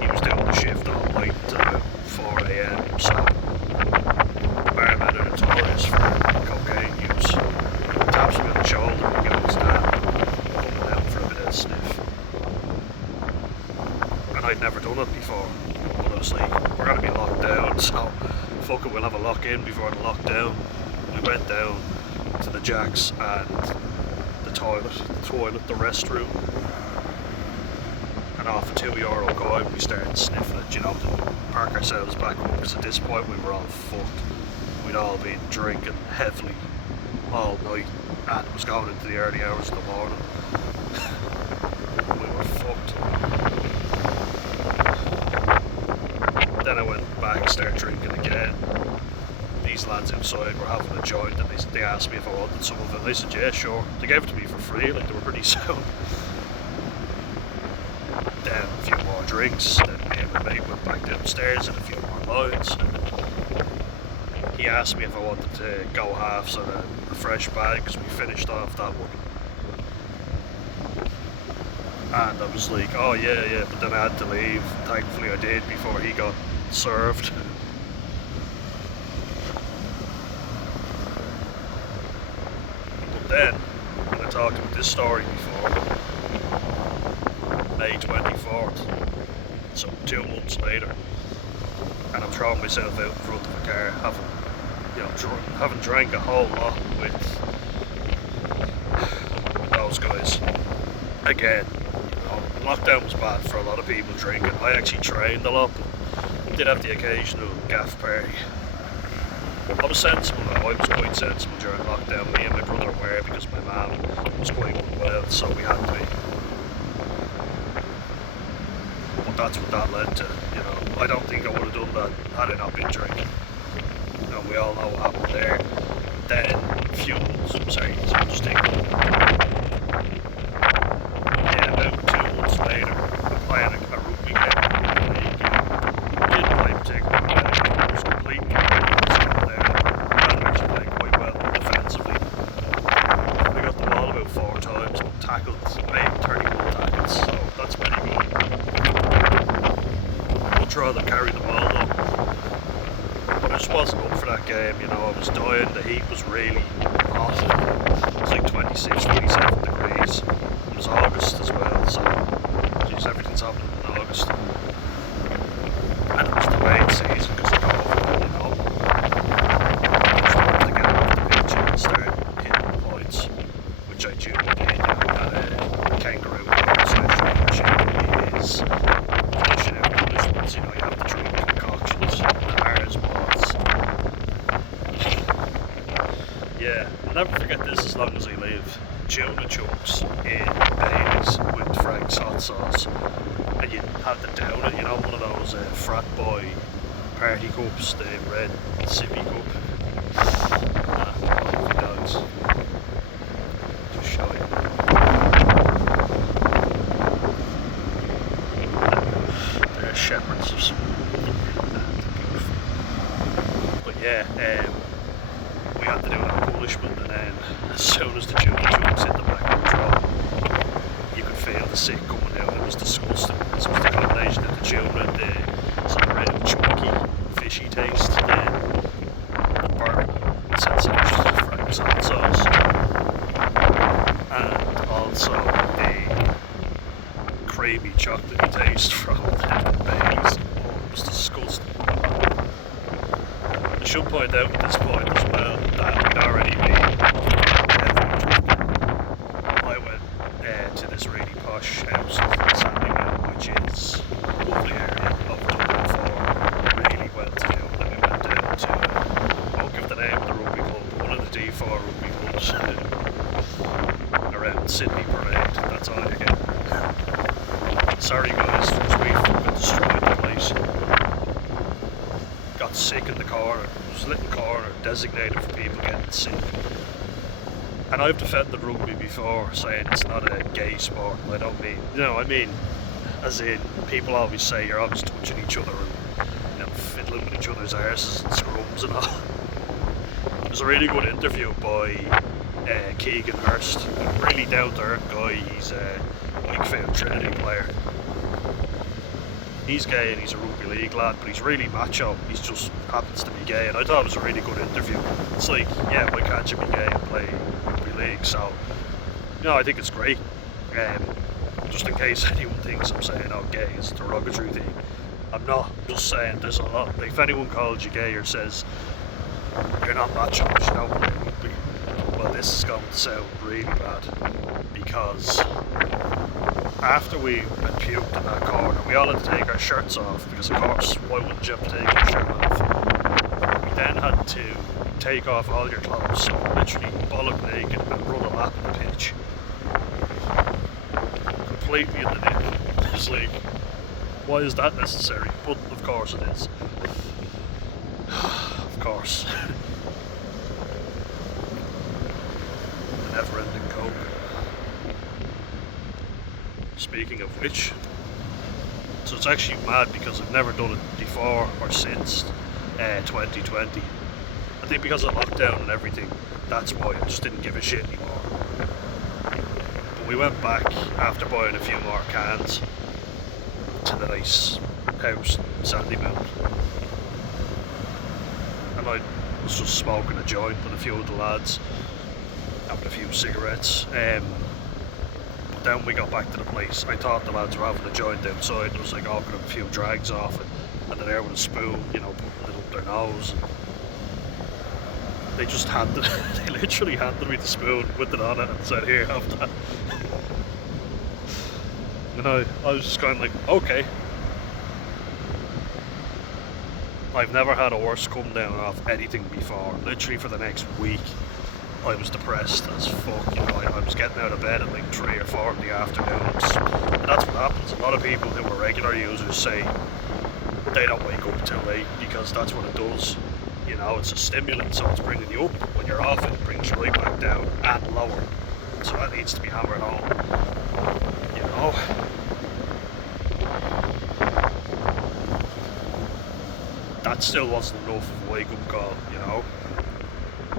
was doing the shift all night until about 4 AM, so barmen are notorious for cocaine use. Taps me on the shoulder and goes, "Damn, coming out for a bit of a sniff." And I'd never done it before, but I So, fuck it, we'll have a lock in before the lockdown. We went down to the Jacks and the toilet, the restroom. And off a €2 coin, we started sniffing it, you know, to park ourselves back up, because at this point we were all fucked. We'd all been drinking heavily all night, and it was going into the early hours of the morning. We were fucked. Then I went back, started drinking again. These lads outside were having a joint, and they asked me if I wanted some of it. And I said, yeah, sure. They gave it to me for free, like they were pretty sound. Then a few more drinks, then me and my mate went back downstairs and a few more lines. He asked me if I wanted to go halves on a fresh bag, because we finished off that one. And I was like, oh yeah, but then I had to leave. Thankfully I did before he got served. But then, when I talked about this story before, May 24th, so 2 months later, and I'm throwing myself out in front of a car, having drank a whole lot with those guys. Again, lockdown was bad for a lot of people drinking. I actually trained a lot, but did have the occasional gaff party. I was sensible though, I was quite sensible during lockdown. Me and my brother were, because my mum was quite unwell, so we had to be. But that's what that led to, you know. I don't think I would have done that had I not been drinking. You know, we all know what happened there. Then, a few months, I'm just thinking. Yeah, about 2 months later, I'm playing a rugby game. Didn't play particularly well. It was completely there. I actually played quite well defensively. We got the ball about 4 times, tackled maybe 31 tackles, so that's pretty good. Much rather carry the ball though. But I just wasn't up for that game, you know. I was dying, the heat was really hot. It was like 26, 27 degrees. It was August as well, so geez, everything's happening in August. And it was the rain season because of COVID, you know. I just wanted to get off the pitch and start hitting points, which I genuinely did. You know, had a kangaroo session, which is flushing out punishments, you know, you have to drink concoctions, and ours was. Yeah, I'll never forget this as long as I live. Tuna chunks in Baileys with Frank's hot sauce, and you had to down it, you know, one of those frat boy party cups, the red sippy cup. Lovely dogs. Just show you. They're shepherds or something. But yeah, we had to do that punishment, and then as soon as the tuna chunks hit the back of the drum, you could feel the sick coming out. It was disgusting. This was the combination of the tuna and the sort of red chunky, fishy taste, then the burn sensation of Frank's hot sauce, and also the creamy chocolatey taste from the Baileys. Oh, it was disgusting. I should point out at this point as well that we'd already been heavily drinking. I went to this really posh house in Sandringham, which is a lovely area of Dublin for really well to do. Then we went down to, I won't give the name of the rugby club, one of the D4 rugby clubs around Sydney Parade. That's all you get. Sorry guys, we fucking destroyed the place. Got sick in the corner. There was a little corner designated for people getting sick. And I've defended rugby before, saying it's not a gay sport. I don't mean, you know, I mean, as in, people always say you're always touching each other and, you know, fiddling with each other's arses and scrums and all. It was a really good interview by Keegan Hurst, a really down-to-earth guy. He's a Wakefield Trinity player. He's gay and he's a rugby league lad, but he's really macho. He just happens to be gay, and I thought it was a really good interview. It's like, yeah, why can't you be gay and play rugby league? So, you know, I think it's great. Just in case anyone thinks I'm saying, oh, gay is a derogatory thing, I'm not. I'm just saying there's a lot. Like, if anyone calls you gay or says you're not macho, you don't play rugby, well, this is going to sound really bad, because after we had puked in that corner, we all had to take our shirts off, because of course, why wouldn't you have to take your shirt off? We then had to take off all your clothes, so literally bollock naked and run a lap in the pitch. Completely in the nick. It's like, why is that necessary? But of course it is. Of course. The never-ending coke. Speaking of which, so it's actually mad because I've never done it before or since 2020. I think because of lockdown and everything, that's why I just didn't give a shit anymore. But we went back after buying a few more cans to the nice house in Sandymount, and I was just smoking a joint with a few of the lads, having a few cigarettes. But then we got back to the place. I thought the lads were having a joint outside. There was like all kind of a few drags off it, and they're there with a spoon, you know, putting it up their nose. They just handed, they literally handed me the spoon with it on it and said, "Here, have that." And I was just kind of like, okay. I've never had a worse come down off anything before. Literally for the next week, I was depressed as fuck. You know, I was getting out of bed at like 3 or 4 in the afternoons. And that's what happens. A lot of people who are regular users say they don't wake up too late because that's what it does. You know, it's a stimulant, so it's bringing you up. When you're off, it brings you right back down and lower. So that needs to be hammered home. You know? That still wasn't enough of a wake-up call, you know?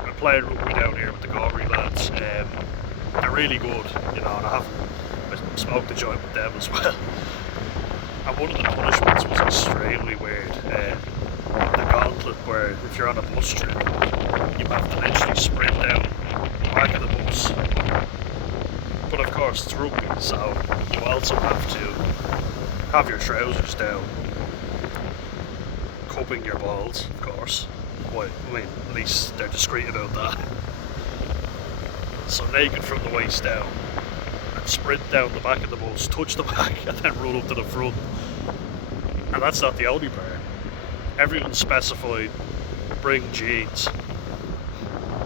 We're playing rugby down here with the Galway lads. They're really good, you know, and I smoked a joint with them as well. And one of the punishments was extremely weird. The gauntlet, where if you're on a bus trip, you have to literally sprint down the back of the bus. But of course it's rugby, so you also have to have your trousers down, cupping your balls, of course. Well, I mean, at least they're discreet about that. So naked from the waist down, and sprint down the back of the bus, touch the back, and then run up to the front. And that's not the only part. Everyone specified, bring jeans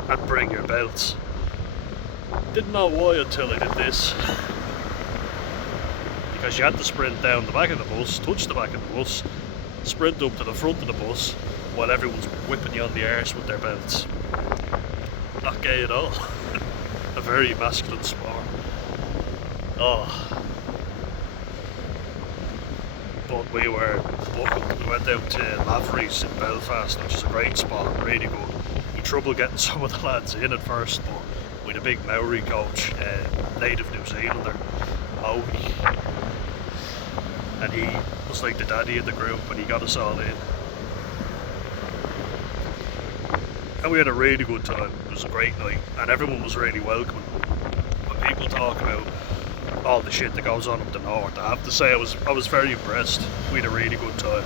and bring your belts. Didn't know why until I did this. Because you had to sprint down the back of the bus, touch the back of the bus, sprint up to the front of the bus while everyone's whipping you on the arse with their belts. Not gay at all. A very masculine sport. Oh. But we were buckled. We went out to Lavery's in Belfast, which is a great spot, really good. We had trouble getting some of the lads in at first, but we had a big Maori coach, native New Zealander, Owie. And he was like the daddy of the group, and he got us all in. And we had a really good time. It was a great night, and everyone was really welcoming. When people talk about all the shit that goes on up the north, I have to say I was very impressed. We had a really good time.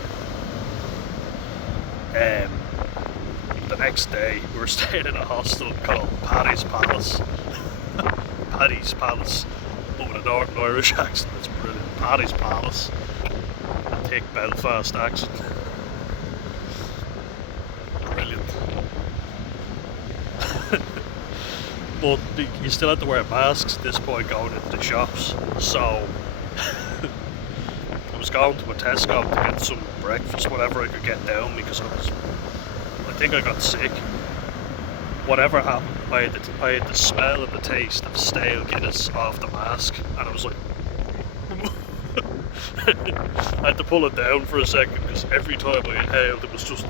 The next day we were staying in a hostel called Paddy's Palace. Paddy's Palace, but with a Northern Irish accent. It's brilliant. Paddy's Palace. A thick Belfast accent. Brilliant. But you still had to wear masks at this point going into the shops, so I was going to a Tesco to get some breakfast, whatever I could get down, because I think I got sick. Whatever happened, I had the smell and the taste of stale Guinness off the mask, and I was like I had to pull it down for a second, because every time I inhaled it was just...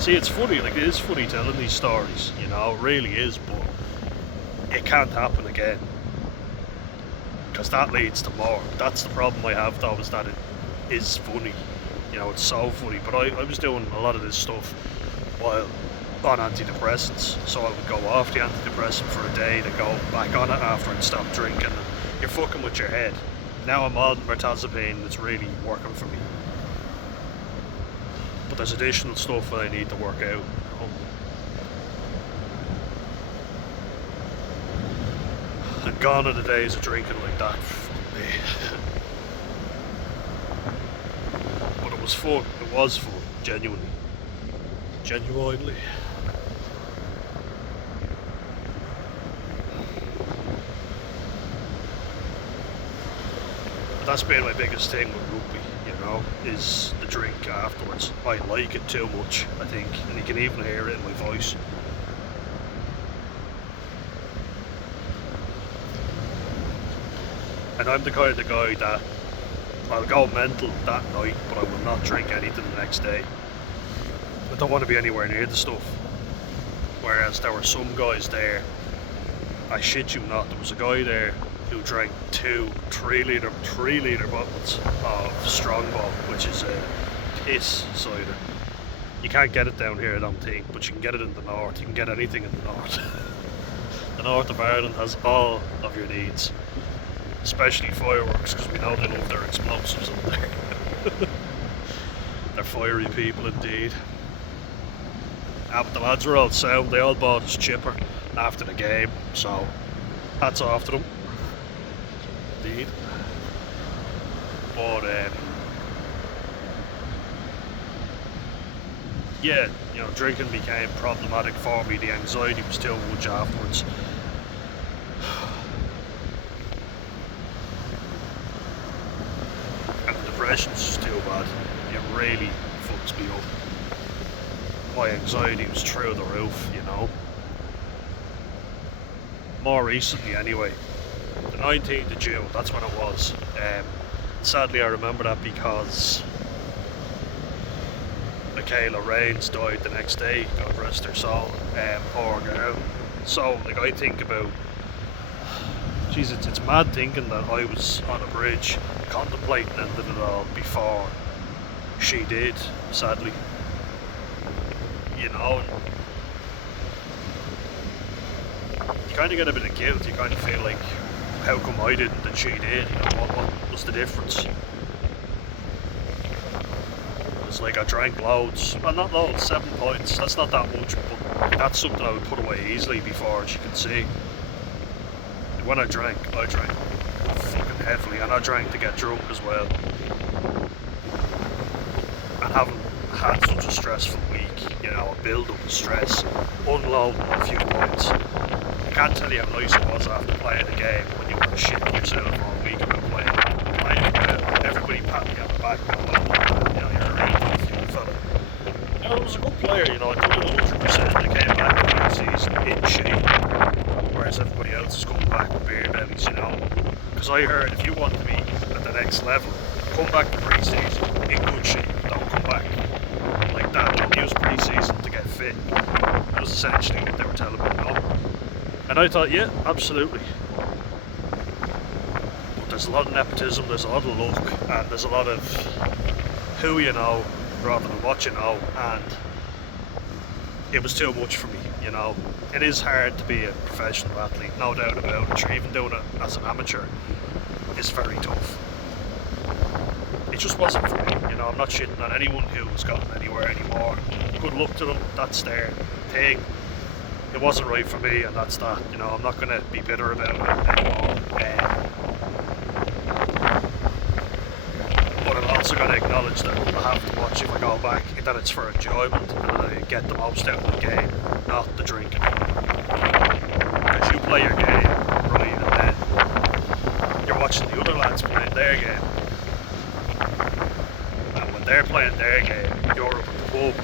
See, it's funny, like, it is funny telling these stories, you know, it really is, but it can't happen again. Because that leads to more. That's the problem I have, though, is that it is funny. You know, it's so funny. But I was doing a lot of this stuff while on antidepressants. So I would go off the antidepressant for a day, then go back on it after I'd stopped drinking. And you're fucking with your head. Now I'm on mirtazapine, it's really working for me. But there's additional stuff that I need to work out. And gone are the days of drinking like that. Fuck me. But it was fun. It was fun. Genuinely. Genuinely. But that's been my biggest thing with rugby, you know, is the drink afterwards. I like it too much, I think, and you can even hear it in my voice. And I'm the kind of guy that I'll go mental that night, but I will not drink anything the next day. I don't want to be anywhere near the stuff. Whereas there were some guys there, I shit you not, there was a guy there who drank 3 litre bottles of Strongbow, which is a piss cider. You can't get it down here, I don't think, but you can get it in the north. You can get anything in the north. The north of Ireland has all of your needs. Especially fireworks, because we know they love their explosives up there. They're fiery people indeed. But the lads were all sound, they all bought us chipper after the game, so hats off to them. Indeed. But yeah, you know, drinking became problematic for me. The anxiety was too much afterwards. Depression's just too bad. It really fucks me up. My anxiety was through the roof, you know. More recently anyway. The 19th of June, that's when it was. Sadly I remember that because Michaela Rains died the next day, God rest her soul. Poor girl. So like I think about, jeez, it's mad thinking that I was on a bridge contemplating ending it all before she did, sadly. You know, you kind of get a bit of guilt. You kind of feel like, how come I didn't and she did? You know, what was the difference? It's like I drank loads. Well, not loads, 7 pints. That's not that much, but that's something I would put away easily before, as you can see. When I drank fucking heavily, and I drank to get drunk as well. And having had such a stressful week, you know, a build up of stress, unloading a few points. I can't tell you how nice it was after playing a game when you were shitting yourself all week about playing well. Everybody pat me on the back, you know, you're a really good young fella. You know, I was a good player, you know, I did it 100%. I came back in the season in shape. Whereas everybody else is coming back with beer bellies, you know. Because I heard if you want to be at the next level, come back to pre-season in good shape. Don't come back like that. Don't use pre-season to get fit. That was essentially what they were telling me, you know. And I thought, yeah, absolutely. But there's a lot of nepotism, there's a lot of luck, and there's a lot of who you know rather than what you know, and it was too much for me, you know. It is hard to be a professional athlete, no doubt about it. Even doing it as an amateur is very tough. It just wasn't for me, you know. I'm not shitting on anyone who's gotten anywhere anymore. Good luck to them, that's their thing. It wasn't right for me, and that's that, you know. I'm not going to be bitter about it anymore. But I'm also going to acknowledge that I have to watch if I go back, that it's for enjoyment and that I get the most out of the game, not the drinking. Because you play your game, right, and then you're watching the other lads playing their game. And when they're playing their game, you're up at the pub,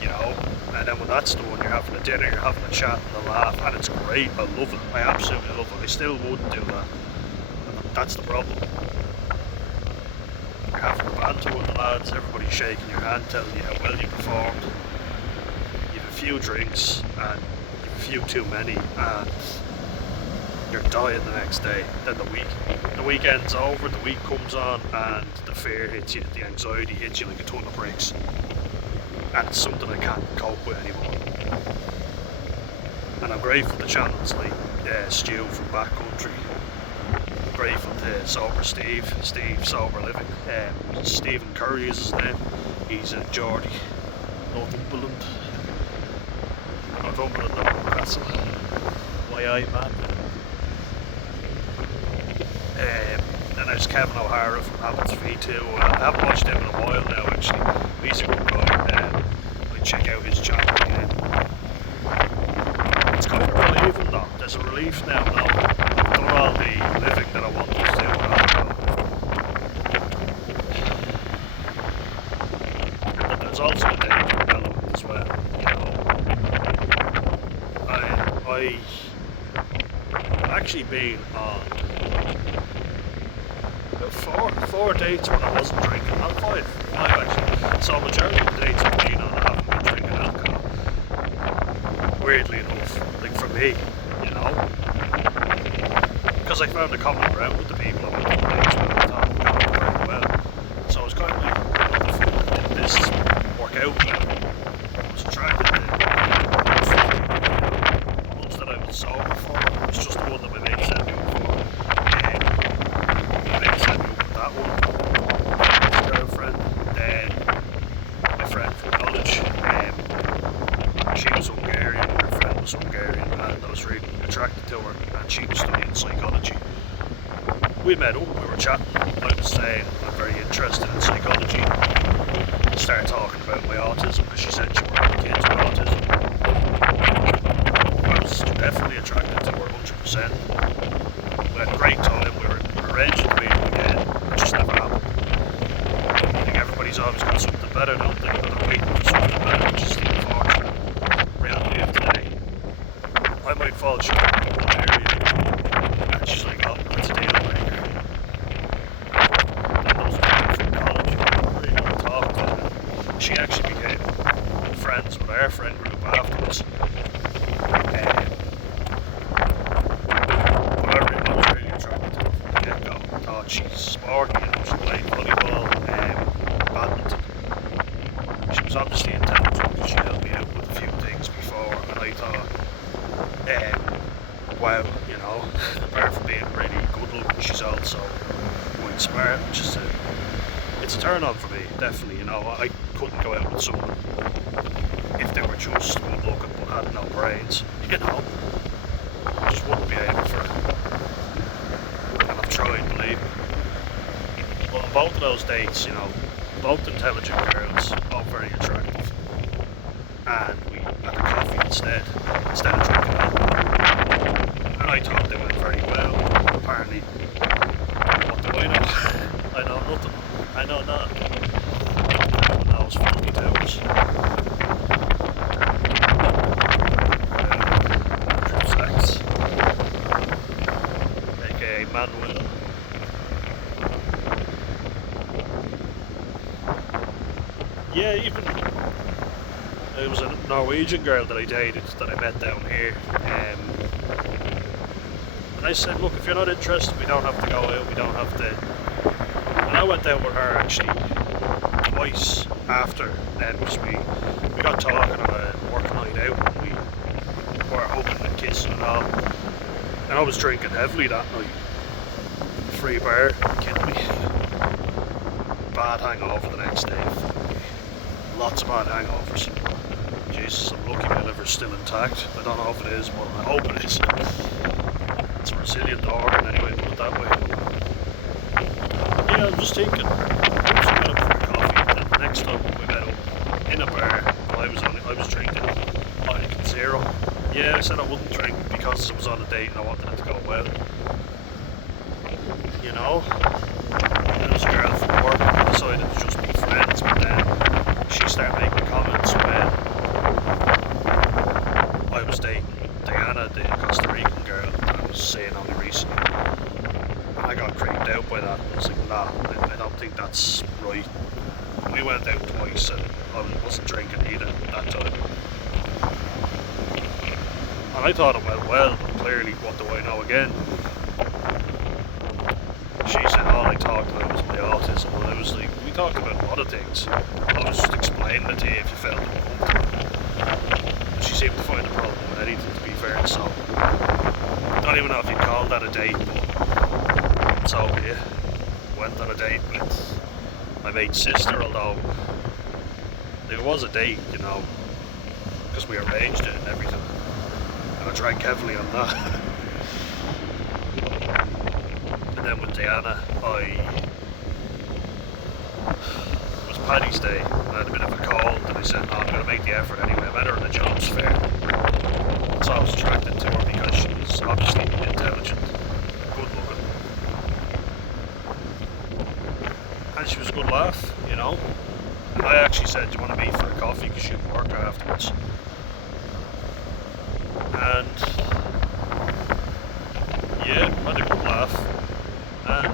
you know. And then when that's done, you're having a dinner, you're having a chat and a laugh, and it's great. I love it. I absolutely love it. I still wouldn't do that. And that's the problem. You're having a banter with the lads, everybody's shaking your hand, telling you how well you performed. You have a few drinks, and you have a few too many, and you're dying the next day. Then the weekend's over, the week comes on, and the fear hits you, the anxiety hits you like a ton of bricks. And it's something I can't cope with anymore. And I'm grateful to channels like Stu from Backcountry grateful to Sober Steve Sober Living. Stephen Curry is his name. He's a Geordie, Northumberland, Newcastle. YI man. Then there's Kevin O'Hara from Habits V2. I haven't watched him in a while now actually. He's a good guy. I check out his channel again. It's kind of relieving though. There's a relief now. I've done all the living that I wanted to do. But there's also the dating element as well. You know, I've actually been on about four dates when I wasn't drinking. Not five actually. So majority of the dates I've been on, I haven't been drinking alcohol. Weirdly enough, like for me, you know, because I found a common ground with the people I went on dates with. I thought it went very well. So I was kind of like, what the fuck, did this work out well? I was attracted to the ones that I was sober for. It was just the one that my mate sent me for. My mate sent me with that one. His girlfriend. Then my friend from college. She was Hungarian, her friend was Hungarian, and I was really attracted to her, and she was studying psychology. We met up, we were chatting. I was saying I'm very interested in psychology. I started talking about my autism because she said she worked with kids with autism. I was definitely attracted to her 100%. We had a great time, we were arranging to meet again, it just never happened. I think everybody's always got something better, don't they? But they're waiting for something better, which is the unfortunate reality of today. I might fall short in one area, and she's like, oh, that's a deal breaker. Then those people from college, you don't really want to talk to them. She actually became friends with our friend group afterwards. But I was really attracted to her from the get-go. I thought she's sporty, you know, she played volleyball, badminton. She was obviously intelligent because she helped me out with a few things before, and I thought, wow, you know, apart from being really good looking, she's also quite smart, which is it's a turn on for me, definitely. You know, I couldn't go out with someone if they were just good looking but had no brains, you know. I just wouldn't be able for it. And I've tried, believe me. But on both of those dates, you know, both intelligent girls, both very attractive. And we had a coffee instead of drinking alcohol. And I thought they went very well. Apparently, what do I know? I know nothing. I know nothing. Everyone knows 40 hours. Andrew Sachs, aka Manuel. Yeah, even it was a Norwegian girl that I dated that I met down here. And I said, look, if you're not interested, we don't have to go out, we don't have to. And I went out with her actually twice after then, because we got talking on a work night out, and we were hoping to kiss and all. And I was drinking heavily that night. Free bar, kidding me. Bad hangover the next day. Lots of bad hangovers. Jesus, I'm lucky my liver's still intact. I don't know if it is, but I hope it is. It's a resilient organ anyway, put it that way. Yeah, I'm just thinking, once we met up for a coffee, and then the next time we met up in a bar, I was drinking Heineken Zero. Yeah, I said I wouldn't drink because it was on a date and I wanted it to go well. You know? And there was a girl from work who decided to just be friends, but then she started making comments when I was dating Diana, the Costa Rican girl that I was seeing on me recently. And I got creeped out by that. I was like, nah, I don't think that's right. We went out twice and I wasn't drinking either that time. And I thought it went well, but clearly, what do I know again? She said all I talked about was my autism, and I was like, we talked about a lot of things. I was just explaining it to you if you felt uncomfortable. She seemed to find a problem with anything, to be fair, so I don't even know if you'd call that a date, but so be it. Went on a date with my mate's sister, although it was a date, you know, because we arranged it and everything. And I drank heavily on that. And then with Diana, it was Paddy's Day, I had a bit of a cold, and I said, no, I'm going to make the effort anyway. I met her in a jobs fair. So I was attracted to her because she was obviously intelligent, good looking. And she was a good laugh, you know. And I actually said, do you want to meet for a coffee because she'd work afterwards? And yeah, I had a good laugh. And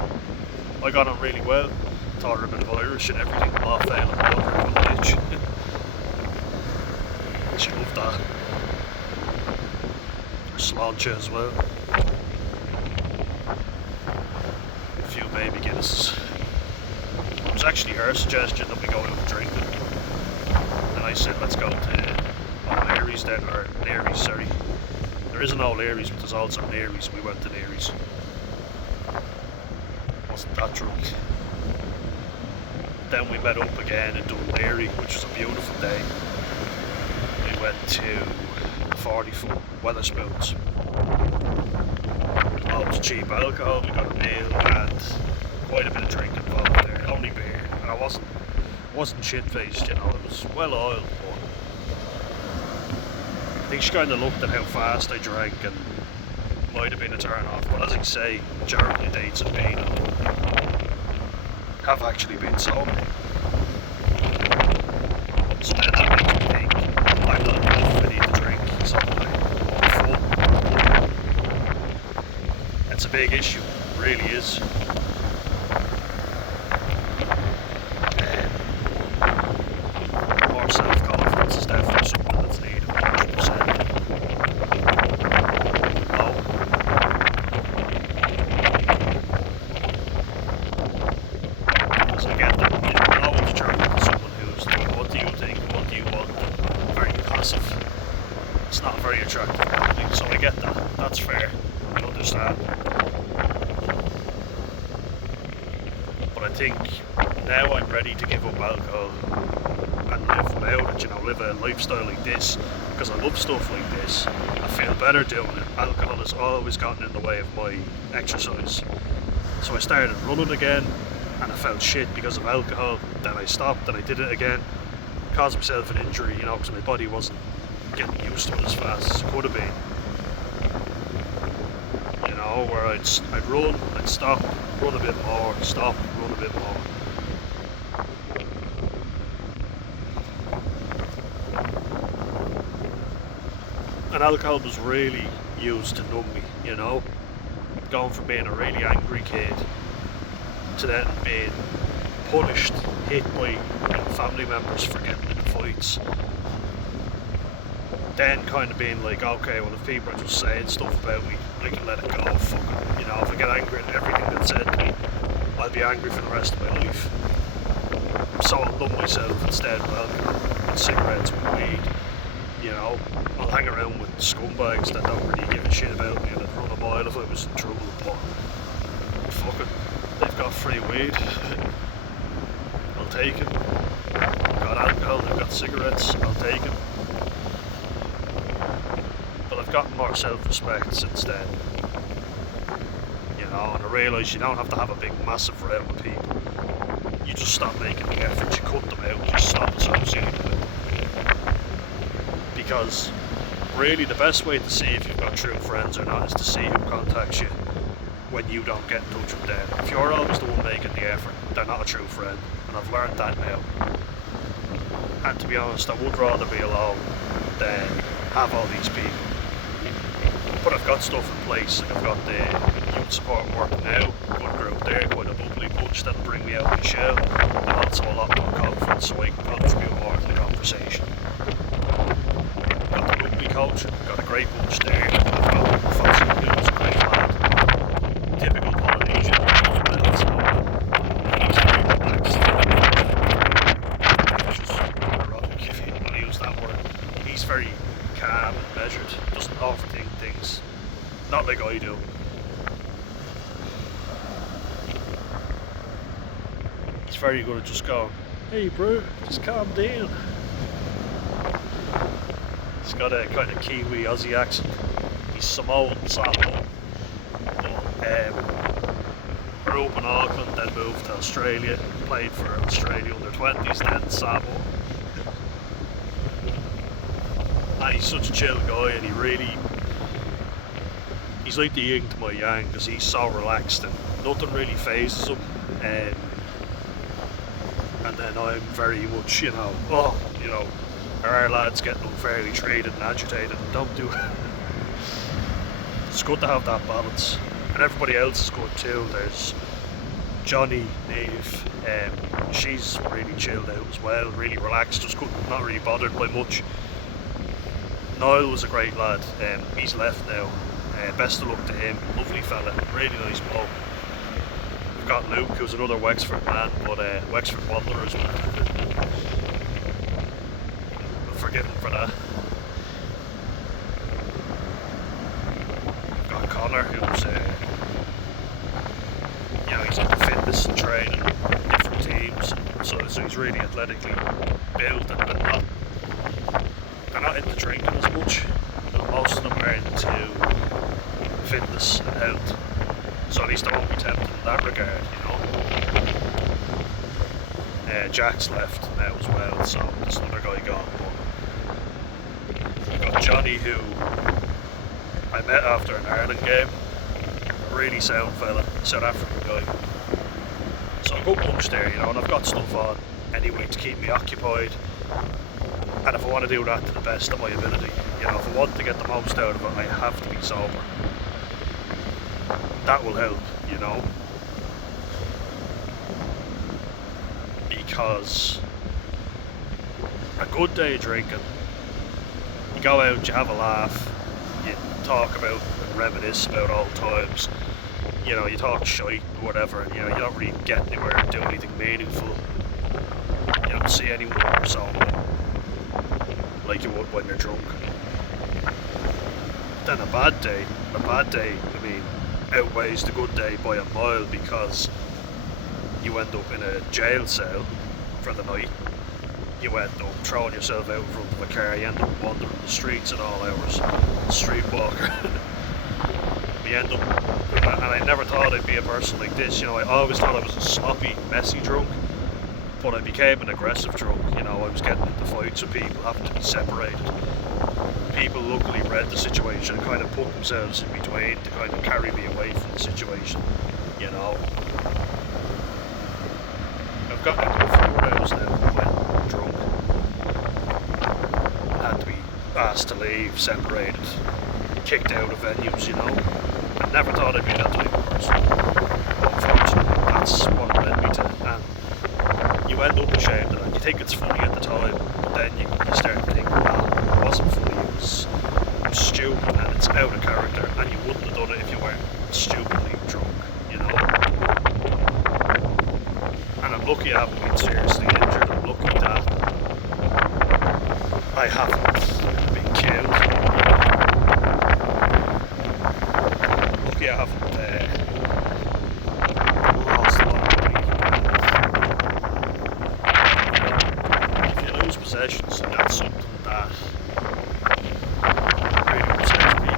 I got on really well. Taught her a bit of Irish and everything. Laugh fail and called her a good bitch. She loved that. Sláinte as well. A few baby Guinnesses. It was actually her suggestion that we go out and drink it. And I said, let's go to O'Leary's then, or Leary's, sorry. There is an O'Leary's, but there's also Leary's. We went to Leary's. Wasn't that drunk. Then we met up again in Dunleary, which was a beautiful day. We went to the 40-foot Wetherspoons. Oh, it was cheap alcohol, we got a meal and quite a bit of drink involved there. Only beer. And I wasn't shit-faced, you know, it was well oiled, but I think she kind of looked at how fast I drank and might have been a turn off. But as I say, majority of dates have actually been sober. So then that makes me think I'm not enough, I need to drink sometime more full. It's a big issue, it really is. More self-confidence is definitely something that's needed 100%. Because I get that, you know, when you're talking to someone who's like, what do you think, what do you want, very passive. It's not very attractive, so I get that, that's fair, I understand. But I think now I'm ready to give up alcohol and live without it, you know, live a lifestyle like this, because I love stuff like this. I feel better doing it. Alcohol has always gotten in the way of my exercise. So I started running again, and I felt shit because of alcohol. Then I stopped, and I did it again. Caused myself an injury, you know, because my body wasn't getting used to it as fast as it could have been. You know, where I'd run, I'd stop, run a bit more, stop, run a bit more. And alcohol was really used to numb me, you know, going from being a really angry kid to then being punished, hit by family members for getting into fights. Then kind of being like, okay, well if people are just saying stuff about me, I can let it go, fuck it. You know, if I get angry at everything that's said to me, I'll be angry for the rest of my life. So I'll numb myself instead with alcohol, with cigarettes, with weed. You know, I'll hang around with scumbags that don't really give a shit about me and I'd run a mile if I was in trouble, but fuck it, they've got free weed, I'll take it. They've got alcohol, they've got cigarettes, I'll take it. But I've gotten more self-respect since then. You know, and I realise you don't have to have a big massive row with people. You just stop making the effort, you cut them out, you stop associating with them. Because really the best way to see if you've got true friends or not is to see who contacts you when you don't get in touch with them. If you're always the one making the effort, they're not a true friend, and I've learned that now. And to be honest, I would rather be alone than have all these people. But I've got stuff in place, like I've got the youth support work now, good group there, quite a bubbly bunch that'll bring me out of my shell, and also a lot more confidence so I can contribute more to the conversation. Got the rugby coach, got a great bunch there. I've got Foxy, who's a great lad. Typical Polynesian, he's very relaxed. Just neurotic, if you want to use that word. He's very calm and measured, doesn't overthink things. Not like I do. very good at just going, "Hey bro, just calm down." He's got a kind of Kiwi Aussie accent. He's Samoan, grew up in Auckland, then moved to Australia, played for Australia under 20s, then Samoa. And he's such a chill guy, and he's like the yin to my yang, because he's so relaxed and nothing really phases him. And then I'm very much, are our lads getting unfairly treated and agitated, and don't do it. It's good to have that balance. And everybody else is good too. There's Johnny, Neve, she's really chilled out as well, really relaxed, just not really bothered by much. Niall was a great lad, he's left now. Best of luck to him, lovely fella, really nice bloke. We've got Luke, who's another Wexford man, but Wexford Wanderers man. We'll forgive him for that. We've got Connor, who's he's into fitness and training, different teams, so he's really athletically built, and they're not into drinking as much. Most of them are into fitness and health, so at least I won't be tempted in that regard, Jack's left now as well, so there's another guy gone. But we've got Johnny, who I met after an Ireland game. Really sound fella, South African guy. So a good bunch there, and I've got stuff on anyway to keep me occupied. And if I want to do that to the best of my ability, if I want to get the most out of it, I have to be sober. That will help, because a good day of drinking, you go out, you have a laugh, you talk about and reminisce about old times, you talk shite or whatever, and you don't really get anywhere or do anything meaningful. You don't see anyone sober like you would when you're drunk. Then a bad day, outweighs the good day by a mile, because you end up in a jail cell for the night. You end up throwing yourself out in front of a car, you end up wandering the streets at all hours, streetwalker. You end up, and I never thought I'd be a person like this, I always thought I was a sloppy, messy drunk, but I became an aggressive drunk, I was getting into fights with people, having to be separated. People luckily read the situation and kind of put themselves in between to kind of carry me away from the situation, I've gotten into a few rows now when drunk. I had to be asked to leave, separated, kicked out of venues, I never thought I'd be that type of person. Unfortunately, that's what it led me to, and you end up ashamed of that. You think it's funny at the time, but then you start to think, wow, it wasn't funny, it was stupid, and it's out of character, and you wouldn't have done it if you weren't stupidly drunk, And I'm lucky I haven't been seriously injured. I'm lucky that I haven't been killed. Lucky I haven't lost a lot of money. If you lose possessions, that's something that really upsets me,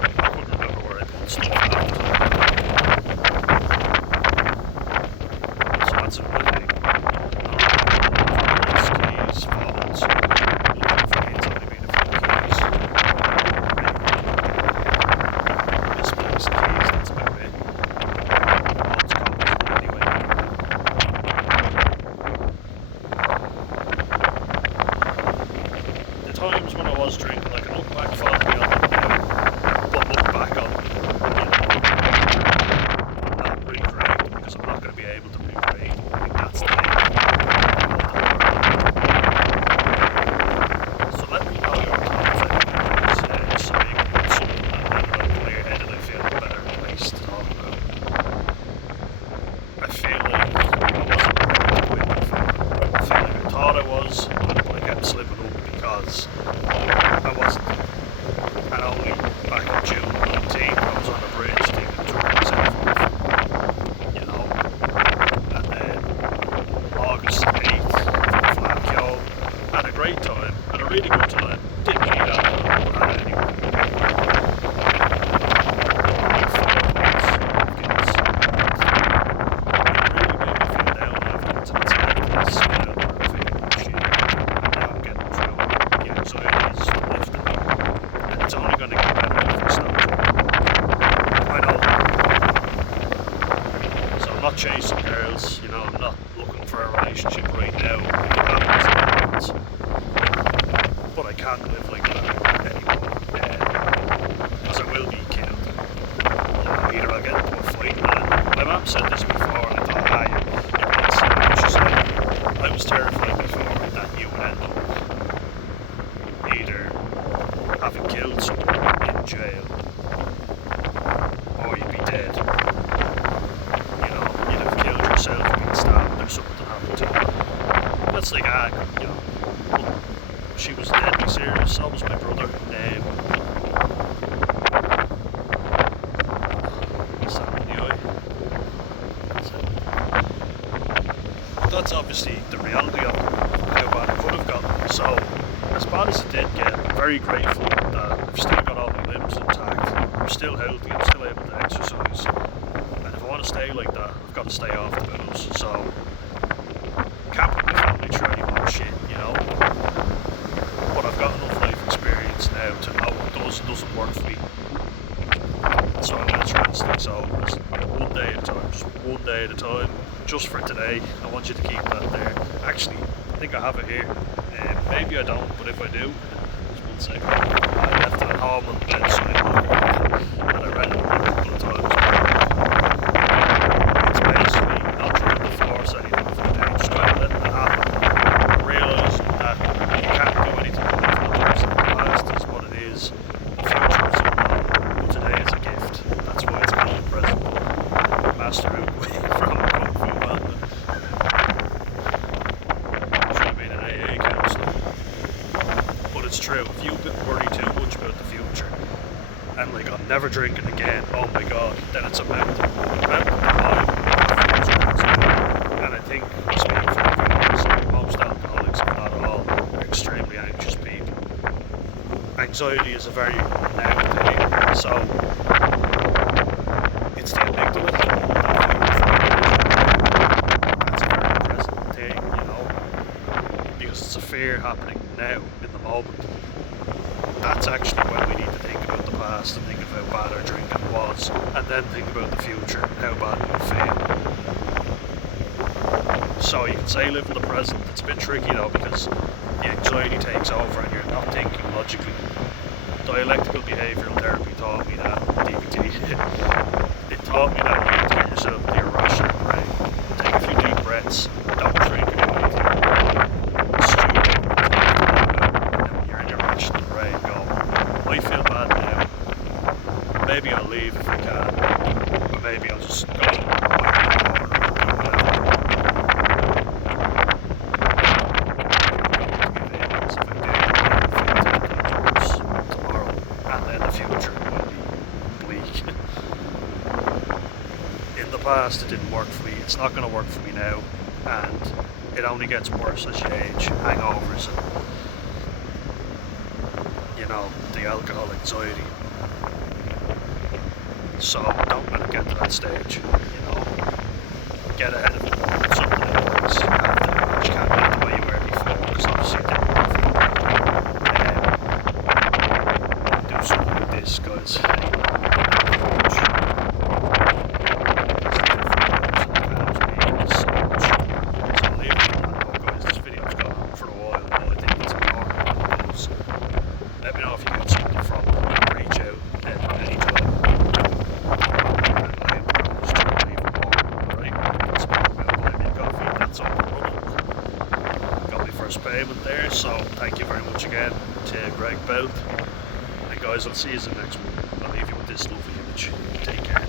I couldn't remember where I put stuff at the time. So that's another thing. Skis, phones, looking for me, it's only been a few keys. Misplaced keys, that's about it. Lots of copies anyway. chasing girls, you know, I'm not looking for a relationship right now. It happens, but I can't live like that anymore, because I will be killed. You know, either I'll get into a fight, and my mum said this before, and I thought, you're not saying what she said. I was terrified before that you would end up either having killed someone in jail, or you'd be dead. You know, you'd have killed yourself, been stabbed, or something happened to you. That's like, you know, well, she was deadly serious, so was my brother. What's that in the eye? That's obviously the reality of how bad it could have gotten. So, as bad as it did get, I'm very grateful that I've still got all my limbs intact. I'm still healthy, I'm still able to exercise. And if I want to stay like that, I've got to stay off the booze. So, I can't put my family through any more shit, you know. But I've got enough life experience now to know what does and doesn't work for me. So I'm going to try and stick to it one day at a time, just one day at a time. Just for today, I want you to keep that there. Actually, I think I have it here. Maybe I don't, but if I do, just 1 second. I left it at home on the bedside locker, and I read it a couple of times. It's basically not trying to force anything for the day, just kind of letting it happen. Realising that you can't do anything with it for the person. The past is what it is. The future is unknown, but today is a gift. That's why it's called the present. Master out away from Kung Fu Panda. Should have been an AA counsellor. But it's true, if you worry too much about the future, and like, I'm never drinking again, oh my god, then it's a mountain. And I think, speaking for everyone, most alcoholics, if not all, are extremely anxious people. Anxiety is a very now thing, so it's the amygdala. That's a very present thing, you know, because it's a fear happening now, in the moment. That's actually when we need to think about the past and think of how bad our drinking was, and then think about the future, how bad it will feel. So you can say live in the present. It's a bit tricky though, because the anxiety takes over and you're not thinking logically. Dialectical behavioural therapy taught me that, DBT. It taught me that you need to get yourself to your rational brain. Take a few deep breaths, don't drink anything stupid, and then when you're in your rational brain, go, I feel bad now, maybe I'll leave if I can, or maybe I'll just go and past, it didn't work for me, it's not going to work for me now, and it only gets worse as you age. Hangovers and, you know, the alcohol anxiety. So don't let it get to that stage, you know. Get ahead of it, something that works. You can't get the way you were before, because obviously it didn't work for you. Do something like this, guys. Let me know if you get something from it. Reach out at any time. And I promise to leave it more, alright? Spoke about buying me a coffee, that's up and running. Got my first payment there, so thank you very much again to Greg Belt. And guys, I'll see you in the next one. I'll leave you with this lovely image. Take care.